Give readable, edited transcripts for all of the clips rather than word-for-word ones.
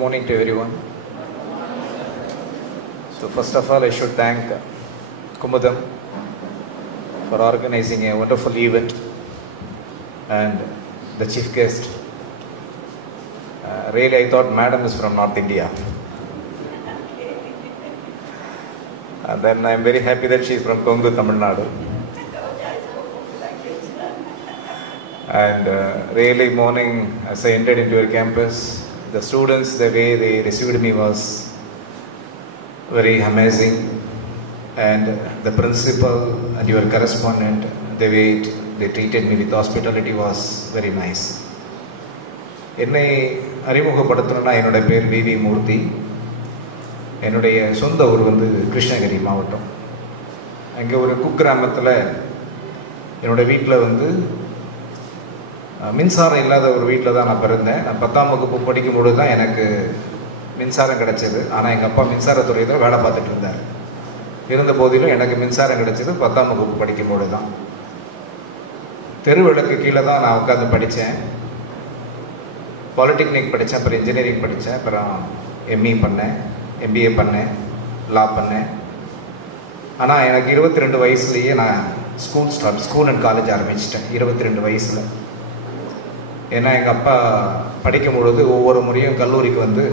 morning to everyone. So first of all, I should thank Kumudam for organizing a wonderful event and the chief guest. Really, I thought Madam is from North India. And then I'm very happy that she is from Kongu, Tamil Nadu. And really morning, as I entered into your campus, the students, the way they received me was very amazing. And the principal and your correspondent, the way they treated me with hospitality was very nice. என்னை அறிமுகப்படுத்தணும்னா என்னுடைய பேர் விவி மூர்த்தி. என்னுடைய சொந்த ஊர் வந்து கிருஷ்ணகிரி மாவட்டம். அங்கே ஒரு குக்கிராமத்தில் என்னோடய வீட்டில் வந்து மின்சாரம் இல்லாத ஒரு வீட்டில் தான் நான் பிறந்தேன். நான் 10ஆம் வகுப்பு படிக்கும்போது தான் எனக்கு மின்சாரம் கிடச்சிது. ஆனால் எங்கள் அப்பா மின்சாரத்துறையில் வேலை பார்த்துட்டு இருந்தார். இருந்த போதிலும் எனக்கு மின்சாரம் கிடச்சிது 10ஆம் வகுப்பு படிக்கும்போது தான். தெருவிளக்கு கீழே தான் நான் உட்காந்து படித்தேன். பாலிடெக்னிக் படித்தேன், அப்புறம் இன்ஜினியரிங் படித்தேன், அப்புறம் எம்இ பண்ணேன், எம்பிஏ பண்ணேன், லா பண்ணேன். ஆனால் எனக்கு 22 வயசுலேயே நான் ஸ்கூல் அண்ட் காலேஜ் ஆரம்பிச்சிட்டேன். 22 வயசில். ஏன்னா எங்கள் அப்பா படிக்கும் பொழுது ஒவ்வொரு முறையும் கல்லூரிக்கு வந்து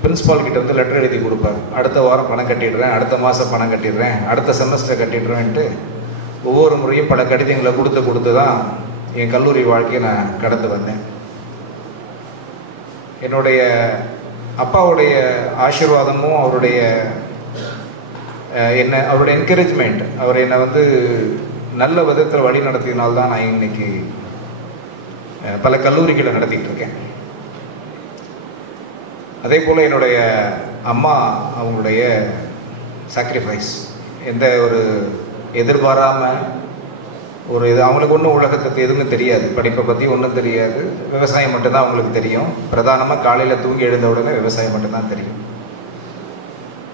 பிரின்ஸ்பால் கிட்ட வந்து லெட்டர் எழுதி கொடுப்பார். அடுத்த வாரம் பணம் கட்டிடுறேன், அடுத்த மாதம் பணம் கட்டிடுறேன், அடுத்த செமஸ்டர் கட்டிடுறேன்ட்டு ஒவ்வொரு முறையும் பல கடிதங்களை கொடுத்து தான் என் கல்லூரி வாழ்க்கையை நான் கடந்து வந்தேன். என்னுடைய அப்பாவுடைய ஆசீர்வாதமும் அவருடைய அவருடைய என்கரேஜ்மெண்ட், அவர் என்னை வந்து நல்ல விதத்தில் வழி நடத்தினால்தான் நான் இன்னைக்கு பல கல்லூரிகளை நடத்திட்டு இருக்கேன். அதே போல் என்னுடைய அம்மா அவங்களுடைய சாக்ரிஃபைஸ், எந்த ஒரு எதிர்பாராமல் ஒரு இது அவங்களுக்கு ஒன்றும் உலகத்தை எதுவுமே தெரியாது, படிப்பை பற்றி ஒன்றும் தெரியாது, விவசாயம் மட்டும்தான் அவங்களுக்கு தெரியும். பிரதானமாக காலையில் தூங்கி எழுந்த உடனே விவசாயம் மட்டும்தான் தெரியும்.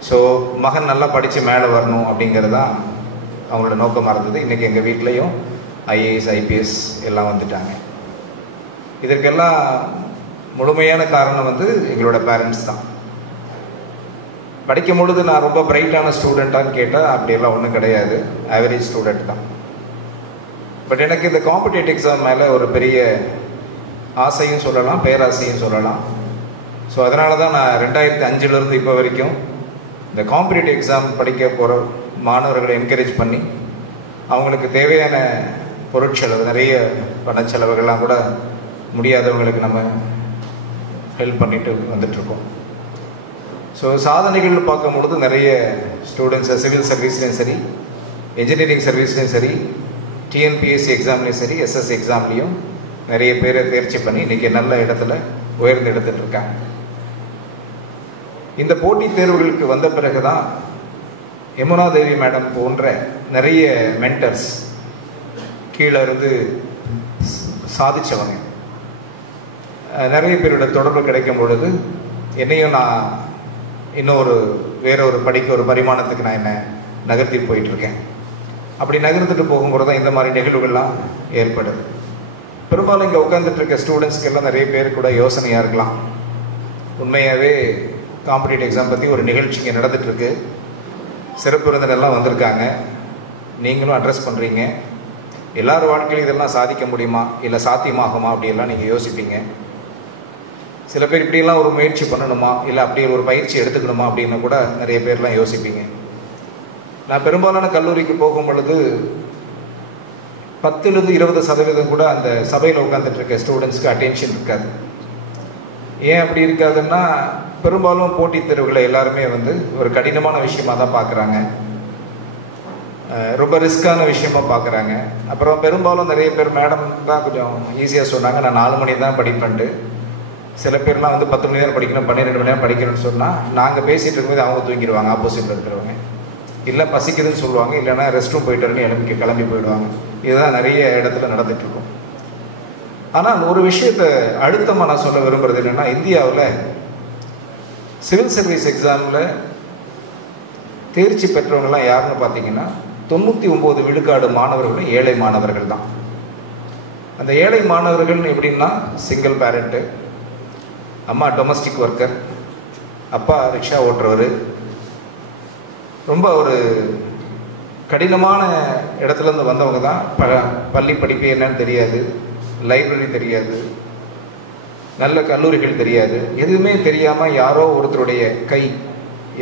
ஸோ மகன் நல்லா படித்து மேலே வரணும் அப்படிங்கிறது தான் அவங்களோட நோக்கமாக இருந்தது. இன்றைக்கி எங்கள் வீட்லேயும் ஐஏஎஸ் ஐபிஎஸ் எல்லாம் வந்துட்டாங்க. இதற்கெல்லாம் முழுமையான காரணம் வந்து எங்களோட பேரண்ட்ஸ் தான். படிக்கும் பொழுது நான் ரொம்ப பிரைட்டான ஸ்டூடெண்ட்டான்னு கேட்டால் அப்படியெல்லாம் ஒன்றும் கிடையாது, ஆவரேஜ் ஸ்டூடெண்ட் தான். பட் எனக்கு இந்த காம்படிட்டிவ் எக்ஸாம் மேலே ஒரு பெரிய ஆசையும் சொல்லலாம், பேராசையும் சொல்லலாம். ஸோ அதனால தான் நான் 2005 இப்போ வரைக்கும் இந்த காம்படிட்டிவ் எக்ஸாம் படிக்க போகிற மாணவர்களை என்கரேஜ் பண்ணி அவங்களுக்கு தேவையான பொருட்செலவு, நிறைய பணச்செலவுகள்லாம் கூட முடியாதவங்களுக்கு நம்ம ஹெல்ப் பண்ணிட்டு வந்துட்டுருக்கோம். ஸோ சாதனைகள் பார்க்கும் பொழுது நிறைய ஸ்டூடெண்ட்ஸை சிவில் சர்வீஸ்லேயும் சரி, இன்ஜினியரிங் சர்வீஸ்லேயும் சரி, டிஎன்பிஎஸ்சி எக்ஸாம்லேயும் சரி, எஸ்எஸ்சி எக்ஸாம்லேயும் நிறைய பேரை தேர்ச்சி பண்ணி இன்றைக்கி நல்ல இடத்துல உயர்ந்து எடுத்துகிட்டு இருக்காங்க. இந்த போட்டித் தேர்வுகளுக்கு வந்த பிறகு தான் யமுனா தேவி மேடம் போன்ற நிறைய மென்டர்ஸ் கீழே இருந்து சாதித்தவங்க நிறைய பேரோட தொடர்பு கிடைக்கும் பொழுது என்னையும் நான் இன்னும் வேற ஒரு ஒரு பரிமாணத்துக்கு நான் என்ன நகர்த்தி போயிட்டுருக்கேன். அப்படி நகர்ந்துட்டு போகும்போது தான் இந்த மாதிரி நிகழ்வுகள்லாம் ஏற்படுது. பெரும்பாலும் இங்கே உட்காந்துட்டு இருக்க ஸ்டூடெண்ட்ஸ்க்கு எல்லாம் நிறைய பேர் கூட யோசனையாக இருக்கலாம், உண்மையாகவே காம்படிட்டிவ் எக்ஸாம் பற்றி ஒரு நிகழ்ச்சி இங்கே நடந்துகிட்ருக்கு, சிறப்பு விருந்தினெல்லாம் வந்திருக்காங்க, நீங்களும் அட்ரஸ் பண்ணுறீங்க, எல்லார் வாழ்க்கையிலும் இதெல்லாம் சாதிக்க முடியுமா, இல்லை சாத்தியமாகுமா அப்படியெல்லாம் நீங்கள் யோசிப்பீங்க. சில பேர் இப்படியெல்லாம் ஒரு முயற்சி பண்ணணுமா, இல்லை அப்படி ஒரு பயிற்சி எடுத்துக்கணுமா அப்படின்னு கூட நிறைய பேர்லாம் யோசிப்பீங்க. நான் பெரும்பாலான கல்லூரிக்கு போகும் பொழுது 10-20% கூட அந்த சபையில் உட்காந்துட்டு இருக்க ஸ்டூடெண்ட்ஸ்க்கு அட்டென்ஷன் இருக்காது. ஏன் அப்படி இருக்காதுன்னா, பெரும்பாலும் போட்டித் தேர்வுகளை எல்லாருமே வந்து ஒரு கடினமான விஷயமாக தான் பார்க்குறாங்க, ரொம்ப ரிஸ்க்கான விஷயமா பார்க்குறாங்க. அப்புறம் பெரும்பாலும் நிறைய பேர் மேடம் தான் கொஞ்சம் ஈஸியாக சொன்னாங்க, நான் 4 மணி தான் படிப்பேன்ட்டு. சில பேர்லாம் வந்து 10 மணி நேரம் படிக்கணும், 12 மணி நேரம் படிக்கணும்னு சொன்னால் நாங்கள் பேசிகிட்டு இருக்கும்போது அவங்க தூங்கிடுவாங்க, ஆப்போசிட்டில் இருக்கிறவங்க. இல்லை பசிக்குதுன்னு சொல்லுவாங்க, இல்லைன்னா ரெஸ்ட் ரூம் போயிட்டு வரணும் கிளம்பி போயிடுவாங்க. இதுதான் நிறைய இடத்துல நடந்துகிட்ருக்கோம். ஆனால் ஒரு விஷயத்தை அழுத்தமாக நான் சொல்ல விரும்புகிறது என்னென்னா, இந்தியாவில் சிவில் சர்வீஸ் எக்ஸாமில் தேர்ச்சி பெற்றவங்கலாம் யாருன்னு பார்த்தீங்கன்னா 99 விழுக்காடு மாணவர்களும் ஏழை மாணவர்கள் தான். அந்த ஏழை மாணவர்கள் எப்படின்னா, சிங்கிள் பேரண்ட்டு, அம்மா டொமஸ்டிக் ஒர்க்கர், அப்பா ரிக்ஷா ஓட்டுறவர். ரொம்ப ஒரு கடினமான இடத்துலேருந்து வந்தவங்க தான். பள்ளி படிப்பு என்னன்னு தெரியாது, லைப்ரரி தெரியாது, நல்ல கல்லூரிகள் தெரியாது, எதுவுமே தெரியாமல் யாரோ ஒருத்தருடைய கை,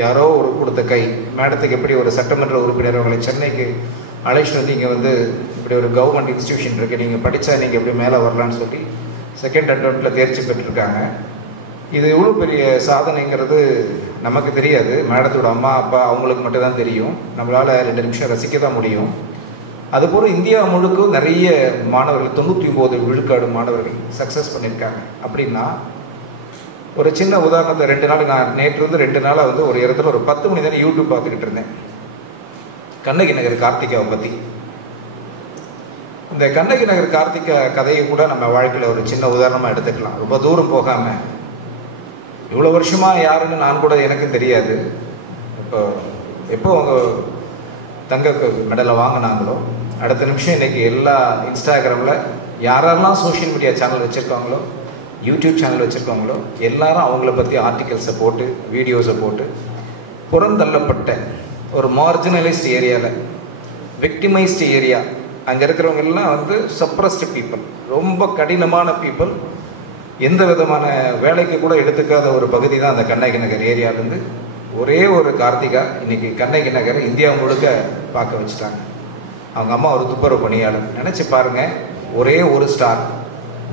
யாரோ ஒரு கொடுத்த கை, மேடத்துக்கு எப்படி ஒரு சட்டமன்ற உறுப்பினர் அவங்களை சென்னைக்கு அழைச்சிட்டு வந்து இங்கே வந்து இப்படி ஒரு கவர்மெண்ட் இன்ஸ்டியூஷன் இருக்குது, நீங்கள் படித்தா நீங்கள் எப்படி மேலே வரலான்னு சொல்லி செகண்ட் அட்டெம்ப்டில் தேர்ச்சி பெற்றிருக்காங்க. இது எவ்வளோ பெரிய சாதனைங்கிறது நமக்கு தெரியாது. மேடத்தோட அம்மா அப்பா அவங்களுக்கு மட்டும்தான் தெரியும். நம்மளால் 2 நிமிஷம் ரசிக்க தான் முடியும். அதுபோல் இந்தியா முழுக்க நிறைய மாணவர்கள், 99 விழுக்காடு மாணவர்கள் சக்ஸஸ் பண்ணியிருக்காங்க. அப்படின்னா ஒரு சின்ன உதாரணத்தை, 2 நாள் நான் நேற்று 2 நாளாக வந்து ஒரு இடத்துல ஒரு 10 மணி நேரம் யூடியூப் பார்த்துக்கிட்டு இருந்தேன், கண்ணகி நகர் கார்த்திகாவை பற்றி. இந்த கண்ணகி நகர் கார்த்திகா கதையை கூட நம்ம வாழ்க்கையில் ஒரு சின்ன உதாரணமாக எடுத்துக்கலாம். ரொம்ப தூரம் போகாமல், இவ்வளோ வருஷமாக யாருன்னு நான் கூட எனக்கும் தெரியாது. எப்போ அவங்க தங்க மெடலை வாங்கினாங்களோ அடுத்த நிமிஷம் இன்றைக்கி எல்லா இன்ஸ்டாகிராமில் யாரெல்லாம் சோஷியல் மீடியா சேனல் வச்சுருக்காங்களோ, யூடியூப் சேனல் வச்சுருக்காங்களோ எல்லாரும் அவங்கள பற்றி ஆர்டிகல்ஸை போட்டு, வீடியோஸை போட்டு, புறந்தள்ளப்பட்ட ஒரு மார்ஜினலைஸ்ட் ஏரியாவில், விக்டிமைஸ்டு ஏரியா, அங்கே இருக்கிறவங்கெல்லாம் வந்து சப்ரஸ்டு பீப்புள், ரொம்ப கடினமான பீப்புள், எந்த விதமான வேலைக்கு கூட எடுத்துக்காத ஒரு பகுதி தான் அந்த கண்ணகி நகர் ஏரியாவிலேருந்து ஒரே ஒரு கார்த்திகா இன்னைக்கு கண்ணகி நகரை இந்தியா முழுக்க பார்க்க வச்சுட்டாங்க. அவங்க அம்மா ஒரு துப்புரவு பணியாளர். நினச்சி பாருங்கள், ஒரே ஒரு ஸ்டார்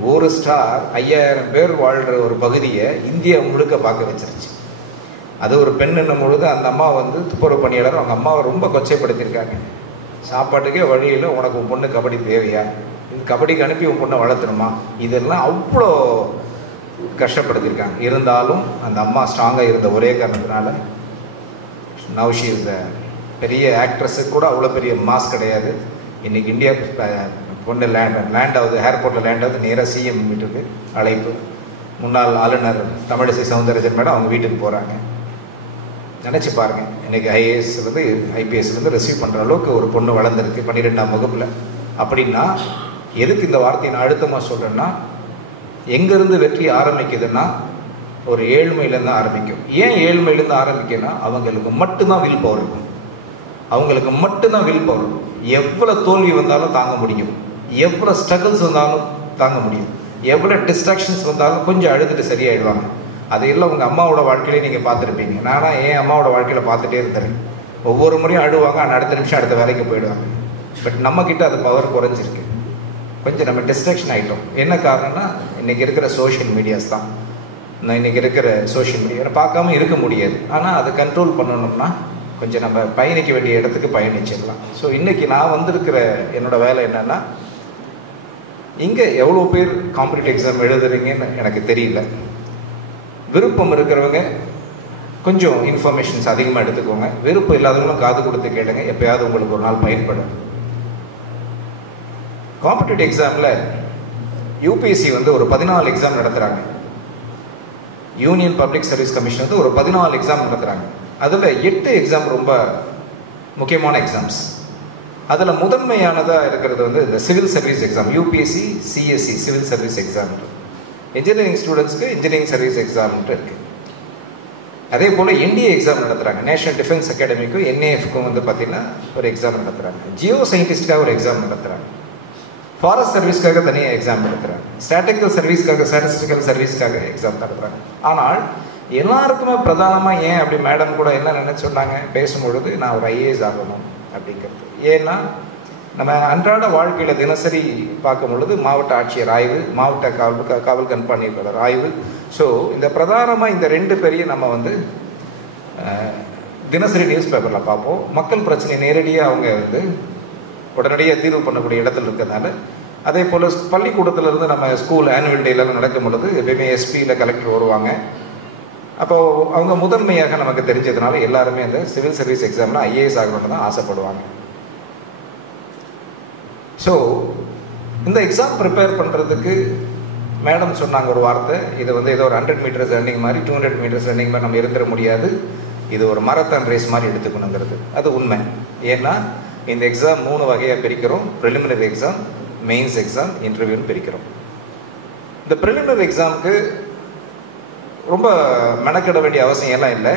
5000 பேர் வாழ்கிற ஒரு பகுதியை இந்தியா முழுக்க பார்க்க வச்சிருச்சு. அது ஒரு பெண்ணுன்னும் பொழுது அந்த அம்மா வந்து துப்புரவு பணியாளர். அவங்க அம்மாவை ரொம்ப கொச்சைப்படுத்தியிருக்காங்க. சாப்பாட்டுக்கே வழியில் உனக்கு உன் பொண்ணு கபடி தேவையா, இது கபடிக்கு அனுப்பி உன் பொண்ணை வளர்த்துணுமா, இதெல்லாம் அவ்வளோ கஷ்டப்படுத்தியிருக்காங்க. இருந்தாலும் அந்த அம்மா ஸ்ட்ராங்காக இருந்த ஒரே காரணத்தினால நவ் ஷி இஸ் பெரிய ஆக்ட்ரஸுக்கு கூட அவ்வளோ பெரிய மாஸ் கிடையாது. இன்றைக்கி இந்தியா பொண்ணு லேண்ட் ஆகுது, ஏர்போர்ட்டில் லேண்ட் ஆகுது, நேராக சிஎம் வீட்டுக்கு அழைப்பு. முன்னாள் ஆளுநர் தமிழிசை சவுந்தரராஜன் மேடம் அவங்க வீட்டுக்கு போகிறாங்க. நினச்சி பாருங்கள், இன்றைக்கி ஐஏஎஸ்லேருந்து ஐபிஎஸ்லேருந்து ரிசீவ் பண்ணுற அளவுக்கு ஒரு பொண்ணு வளர்ந்துருக்கு 12ஆம் வகுப்பில். அப்படின்னா எதுக்கு இந்த வார்த்தையை நான் அழுத்தமாக சொல்கிறேன்னா, எங்கேருந்து வெற்றி ஆரம்பிக்குதுன்னா ஒரு ஏழ்மையிலேருந்து ஆரம்பிக்கும். ஏன் ஏழ்மையிலேருந்து ஆரம்பிக்குன்னா அவங்களுக்கு மட்டும்தான் வில் பவர் இருக்கும். அவங்களுக்கு மட்டும்தான் வில் பவர் இருக்கும். எவ்வளோ தோல்வி வந்தாலும் தாங்க முடியும், எவ்வளோ ஸ்ட்ரகிள்ஸ் வந்தாலும் தாங்க முடியும், எவ்வளோ டிஸ்ட்ராக்ஷன்ஸ் வந்தாலும் கொஞ்சம் அழுதுட்டு சரியாயிடுவாங்க. அதையெல்லாம் உங்கள் அம்மாவோட வாழ்க்கையிலே நீங்கள் பார்த்துருப்பீங்க. நானும் என் அம்மாவோட வாழ்க்கையில் பார்த்துட்டே இருந்தேன். ஒவ்வொரு முறையும் அழுவாங்க, ஆனால் அடுத்த நிமிஷம் அடுத்த வேலைக்கு போயிடுவாங்க. பட் நம்மக்கிட்ட அது பவர் குறைஞ்சிருக்கு. கொஞ்சம் நம்ம டிஸ்ட்ராக்ஷன் ஆகிட்டோம். என்ன காரணம்னா இன்றைக்கி இருக்கிற சோஷியல் மீடியாஸ் தான். இன்றைக்கி இருக்கிற சோஷியல் மீடியா பார்க்காம இருக்க முடியாது. ஆனால் அதை கண்ட்ரோல் பண்ணணும்னா கொஞ்சம் நம்ம பயணிக்க வேண்டிய இடத்துக்கு பயணிச்சிடலாம். ஸோ இன்றைக்கி நான் வந்திருக்கிற என்னோடய வேலை என்னென்னா, இங்கே எவ்வளோ பேர் காம்படிட்டிவ் எக்ஸாம் எழுதுறீங்கன்னு எனக்கு தெரியல. விருப்பம் இருக்கிறவங்க கொஞ்சம் இன்ஃபர்மேஷன்ஸ் அதிகமாக எடுத்துக்கோங்க. விருப்பம் இல்லாதவங்களும் காது கொடுத்து கேளுங்க, எப்போயாவது உங்களுக்கு ஒரு நாள் பயன்படும். காம்படிட்டிவ் எக்ஸாமில் யூபிஎஸ்சி வந்து ஒரு 14 எக்ஸாம் நடத்துகிறாங்க. யூனியன் பப்ளிக் சர்வீஸ் கமிஷன் வந்து ஒரு 14 எக்ஸாம் நடத்துகிறாங்க. அதில் 8 எக்ஸாம் ரொம்ப முக்கியமான எக்ஸாம்ஸ். அதில் முதன்மையானதாக இருக்கிறது வந்து இந்த civil service exam, UPSC CSC civil service exam. Engineering ஸ்டூடெண்ட்ஸ்க்கு இன்ஜினியரிங் சர்வீஸ் எக்ஸாம்ன்ட்டு இருக்குது. அதே போல் என்டிஏ எக்ஸாம் நடத்துகிறாங்க. நேஷனல் டிஃபென்ஸ் அகாடமிக்கும் என்ஏஎஃப்க்கும் வந்து பார்த்திங்கன்னா ஒரு எக்ஸாம் நடத்துகிறாங்க. ஜியோ சயின்டிஸ்ட்காக ஒரு எக்ஸாம் நடத்துகிறாங்க. ஃபாரஸ்ட் சர்வீஸ்க்காக தனியாக எக்ஸாம் நடத்துகிறாங்க. ஸ்டாட்டிஸ்டிக்கல் சர்வீஸ்க்காக ஸ்டாட்டிஸ்டிக்கல் சர்வீஸ்க்காக எக்ஸாம் நடத்துகிறாங்க. ஆனால் எல்லாருக்குமே பிரதானமாக ஏன் அப்படி மேடம் கூட என்ன நினைச்சு சொன்னாங்க பேசும்பொழுது, நான் ஒரு ஐஏஎஸ் ஆகணும் அப்படிங்கிறது. ஏன்னா நம்ம அன்றாட வாழ்க்கையில் தினசரி பார்க்கும் பொழுது மாவட்ட ஆட்சியர் ஆய்வு, மாவட்ட காவல் கண்காணிப்பாளர் ஆய்வு. ஸோ இந்த பிரதானமாக இந்த 2 பேரையும் நம்ம வந்து தினசரி நியூஸ் பேப்பரில் பார்ப்போம். மக்கள் பிரச்சனை நேரடியாக அவங்க வந்து உடனடியாக தீர்வு பண்ணக்கூடிய இடத்துல இருக்கிறதுனால. அதே போல் பள்ளிக்கூடத்திலேருந்து நம்ம ஸ்கூல் ஆனுவல் டேலாம் நடக்கும் பொழுது எப்பயுமே எஸ்பி இல்லை கலெக்டர் வருவாங்க. அப்போது அவங்க முதன்மையாக நமக்கு தெரிஞ்சதுனால எல்லாருமே அந்த சிவில் சர்வீஸ் எக்ஸாமில் ஐஏஎஸ் ஆகணும்னு தான் ஆசைப்படுவாங்க. ஸோ இந்த எக்ஸாம் ப்ரிப்பேர் பண்ணுறதுக்கு மேடம் சொன்னாங்க ஒரு வார்த்தை, இது வந்து ஏதோ ஒரு 100 மீட்டர்ஸ் ரன்னிங் மாதிரி 200 மீட்டர்ஸ் ரன்னிங் மாதிரி நம்ம இருந்துட முடியாது, இது ஒரு மரத்தான் ரேஸ் மாதிரி எடுத்துக்கணுங்கிறது. அது உண்மை. ஏன்னா இந்த எக்ஸாம் 3 வகையாக பிரிக்கிறோம். ப்ரிலிமினரி எக்ஸாம், மெயின்ஸ் எக்ஸாம், இன்டர்வியூன்னு பிரிக்கிறோம். இந்த ப்ரிலிமினரி எக்ஸாமுக்கு ரொம்ப மெனக்கிட வேண்டிய அவசியம் எல்லாம் இல்லை.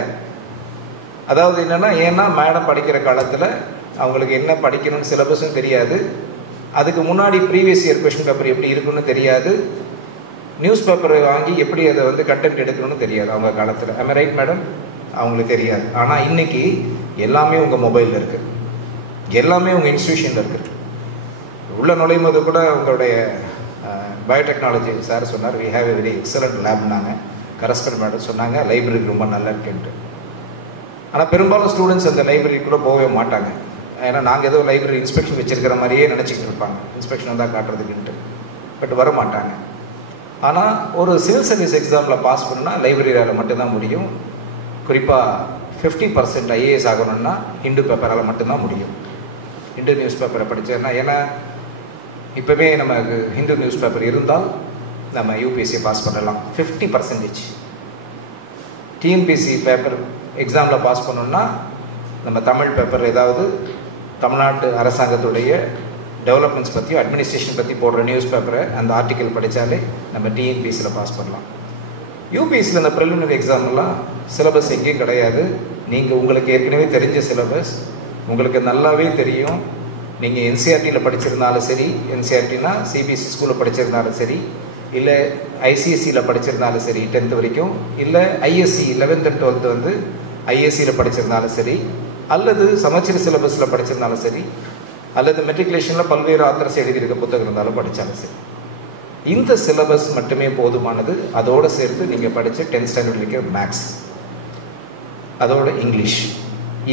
அதாவது என்னென்னா, ஏன்னா மேடம் படிக்கிற காலத்தில் அவங்களுக்கு என்ன படிக்கணும்னு சிலபஸும் தெரியாது, அதுக்கு முன்னாடி ப்ரீவியஸ் இயர் கொஷின் பேப்பர் எப்படி இருக்குன்னு தெரியாது, நியூஸ் பேப்பரை வாங்கி எப்படி அதை வந்து கண்டென்ட் எடுக்கணும்னு தெரியாது அவங்க காலத்தில். I'm right madam? அவங்களுக்கு தெரியாது. ஆனால் இன்னைக்கு எல்லாமே உங்கள் மொபைலில் இருக்குது, எல்லாமே உங்கள் இன்ஸ்டியூஷனில் இருக்குது. உள்ள நுழையும் போது கூட உங்களுடைய பயோடெக்னாலஜி சார் சொன்னார், we have a very excellent லேப்னாங்க. கரஸ்பண்ட் மேடம் சொன்னாங்க, லைப்ரரி ரொம்ப நல்லா இருக்குன்ட்டு. ஆனால் பெரும்பாலும் ஸ்டூடெண்ட்ஸ் அந்த லைப்ரரி கூட போகவே மாட்டாங்க. ஏன்னா நாங்கள் ஏதோ லைப்ரரி இன்ஸ்பெக்ஷன் வச்சுருக்கிற மாதிரியே நினச்சிக்கிட்டு இருப்பாங்க, இன்ஸ்பெக்ஷன் வந்தால் காட்டுறதுக்குன்ட்டு. பட் வர மாட்டாங்க. ஆனால் ஒரு சிவில் சர்வீஸ் எக்ஸாமில் பாஸ் பண்ணால் லைப்ரரியால் மட்டும்தான் முடியும். குறிப்பாக 50% ஐஏஎஸ் ஆகணும்னா ஹிந்து பேப்பரால் மட்டும்தான் முடியும். ஹிந்து நியூஸ் பேப்பரை படித்தேன்னா, ஏன்னா இப்போவே நமக்கு ஹிந்து நியூஸ் பேப்பர் இருந்தால் நம்ம யூபிஎஸ்சியை பாஸ் பண்ணலாம் 50%. டிஎன்பிஎஸ்சி பேப்பர் எக்ஸாமில் பாஸ் பண்ணோம்னா நம்ம தமிழ் பேப்பர் ஏதாவது தமிழ்நாட்டு அரசாங்கத்துடைய டெவலப்மெண்ட்ஸ் பற்றியும் அட்மினிஸ்ட்ரேஷன் பற்றி போடுற நியூஸ் பேப்பரை அந்த ஆர்டிக்கல் படித்தாலே நம்ம டிஎன்பிஎஸ்சியில் பாஸ் பண்ணலாம். யூபிஎஸ்சியில் அந்த ப்ரிலிமினரி எக்ஸாம்லாம் சிலபஸ் எங்கேயும் கிடையாது. நீங்கள் உங்களுக்கு ஏற்கனவே தெரிஞ்ச சிலபஸ் உங்களுக்கு நல்லாவே தெரியும். நீங்கள் என்சிஆர்டியில் படிச்சிருந்தாலும் சரி, என்சிஆர்டினா சிபிஎஸ்சி ஸ்கூலில் படிச்சிருந்தாலும் சரி, இல்லை ஐசிஎஸ்சியில் படிச்சிருந்தாலும் சரி 10th வரைக்கும், இல்லை ஐஎஸ்சி 11th and 12th வந்து ஐஎஸ்சியில் படிச்சிருந்தாலும் சரி, அல்லது சமச்சீர் சிலபஸில் படிச்சிருந்தாலும் சரி, அல்லது மெட்ரிகுலேஷனில் பல்வேறு ஆத்தர்ஸ் எழுதியிருக்க புத்தகம் இருந்தாலும் படித்தாலும் சரி, இந்த சிலபஸ் மட்டுமே போதுமானது. அதோடு சேர்த்து நீங்கள் படித்த 10th ஸ்டாண்டர்ட் இருக்கிற மேக்ஸ், அதோட இங்கிலீஷ்,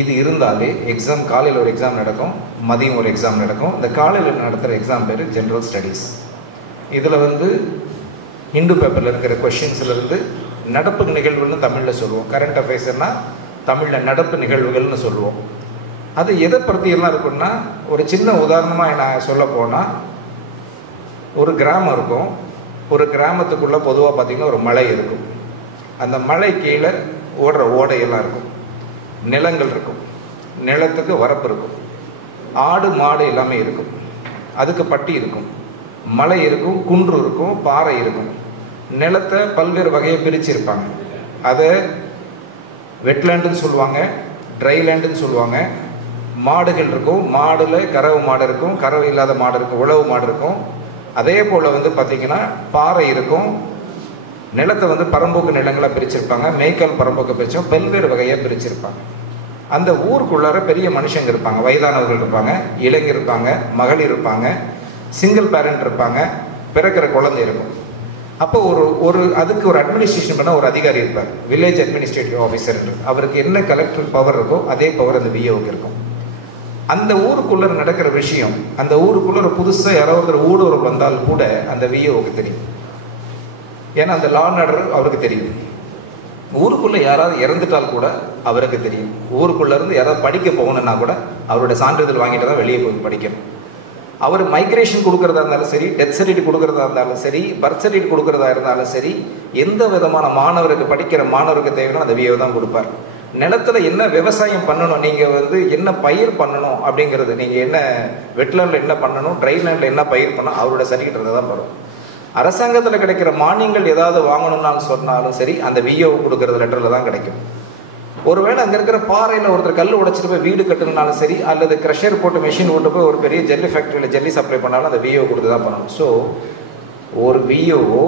இது இருந்தாலே எக்ஸாம் காலையில் ஒரு எக்ஸாம் நடக்கும், மதியம் ஒரு எக்ஸாம் நடக்கும். இந்த காலையில் நடத்துகிற எக்ஸாம் பேர் ஜென்ரல் ஸ்டடீஸ். இதில் வந்து ஹிந்து பேப்பரில் இருக்கிற கொஷின்ஸ்லேருந்து நடப்பு நிகழ்வுன்னு தமிழில் சொல்லுவோம். கரண்ட் அஃபேர்ஸ்னால் தமிழில் நடப்பு நிகழ்வுகள்னு சொல்லுவோம். அது எதை பற்றியெல்லாம் இருக்குன்னா, ஒரு சின்ன உதாரணமாக நான் சொல்ல போனால், ஒரு கிராமம் இருக்கும். ஒரு கிராமத்துக்குள்ளே பொதுவாக பார்த்திங்கன்னா ஒரு மலை இருக்கும். அந்த மலை கீழே ஓடுற ஓடையெல்லாம் இருக்கும், நிலங்கள் இருக்கும், நிலத்துக்கு வரப்பு இருக்கும், ஆடு மாடு எல்லாமே இருக்கும், அதுக்கு பட்டி இருக்கும், மலை இருக்கும், குன்று இருக்கும், பாறை இருக்கும். நிலத்தை பல்வேறு வகையை பிரிச்சிருப்பாங்க. அதை வெட்லேண்டுன்னு சொல்லுவாங்க, ட்ரைலேண்டுன்னு சொல்லுவாங்க. மாடுகள் இருக்கும், மாடுல கறவை மாடு இருக்கும், கறவை இல்லாத மாடு இருக்கும், உழவு மாடு இருக்கும். அதே போல் வந்து பார்த்திங்கன்னா பாறை இருக்கும். நிலத்தை வந்து பரம்போக்கு நிலங்களாக பிரிச்சிருப்பாங்க, மேய்க்கால் பரம்போக்கு பிரிச்சோம், பல்வேறு வகையாக பிரிச்சிருப்பாங்க. அந்த ஊருக்குள்ளார பெரிய மனுஷங்க இருப்பாங்க, வயதானவர்கள் இருப்பாங்க, இளைஞர் இருப்பாங்க, மகளிர் இருப்பாங்க, சிங்கிள் பேரண்ட் இருப்பாங்க, பிறக்கிற குழந்தை இருக்கும். அப்போ அதுக்கு ஒரு அட்மினிஸ்ட்ரேஷன் பண்ண ஒரு அதிகாரி இருப்பார், வில்லேஜ் அட்மினிஸ்ட்ரேட்டிவ் ஆஃபீஸர். அவருக்கு என்ன கலெக்டர் பவர் இருக்கோ அதே பவர் அந்த விஏஓக்கு இருக்கும். அந்த ஊருக்குள்ளே நடக்கிற விஷயம், அந்த ஊருக்குள்ளே புதுசாக யாராவது ஒரு ஊடுருவல் வந்தால் கூட அந்த விஏஓக்கு தெரியும். ஏன்னா அந்த லா அண்ட் ஆர்டர் அவருக்கு தெரியும். ஊருக்குள்ளே யாராவது இறந்துட்டால் கூட அவருக்கு தெரியும். ஊருக்குள்ளேருந்து யாராவது படிக்க போகணுன்னா கூட அவரோட சான்றிதழ் வாங்கிட்டு தான் வெளியே போய் படிக்கணும். அவர் மைக்ரேஷன் கொடுக்குறதா இருந்தாலும் சரி, டெத் சர்டிஃபிகேட் கொடுக்குறதா இருந்தாலும் சரி, பர்த் சர்டிஃபிகேட் கொடுக்குறதா இருந்தாலும் சரி, எந்த விதமான மாணவருக்கு படிக்கிற மாணவருக்கு தேவையான அந்த விஏஓ தான் கொடுப்பார். நிலத்தில் என்ன விவசாயம் பண்ணணும், நீங்கள் வந்து என்ன பயிர் பண்ணணும் அப்படிங்கிறது, நீங்கள் என்ன வெட்லேண்டில் என்ன பண்ணணும், ட்ரைலேண்டில் என்ன பயிர் பண்ணணும், அவரோட சர்டிஃபிகேட் தான் வரும். அரசாங்கத்தில் கிடைக்கிற மானியங்கள் ஏதாவது வாங்கணும்னாலும் சொன்னாலும் சரி, அந்த விஏஓ கொடுக்குறது லெட்டரில் தான் கிடைக்கும். ஒருவேளை அங்கே இருக்கிற பாறையில் ஒருத்தர் கல் உடைச்சிட்டு போய் வீடு கட்டணுனாலும் சரி, அல்லது க்ரஷர் போட்டு மெஷின் கொண்டு போய் ஒரு பெரிய ஜல்லி ஃபேக்ட்ரியில் ஜல்லி சப்ளை பண்ணாலும் அந்த விஏஓ கொடுத்து தான் பண்ணணும். ஸோ ஒரு விஏஓ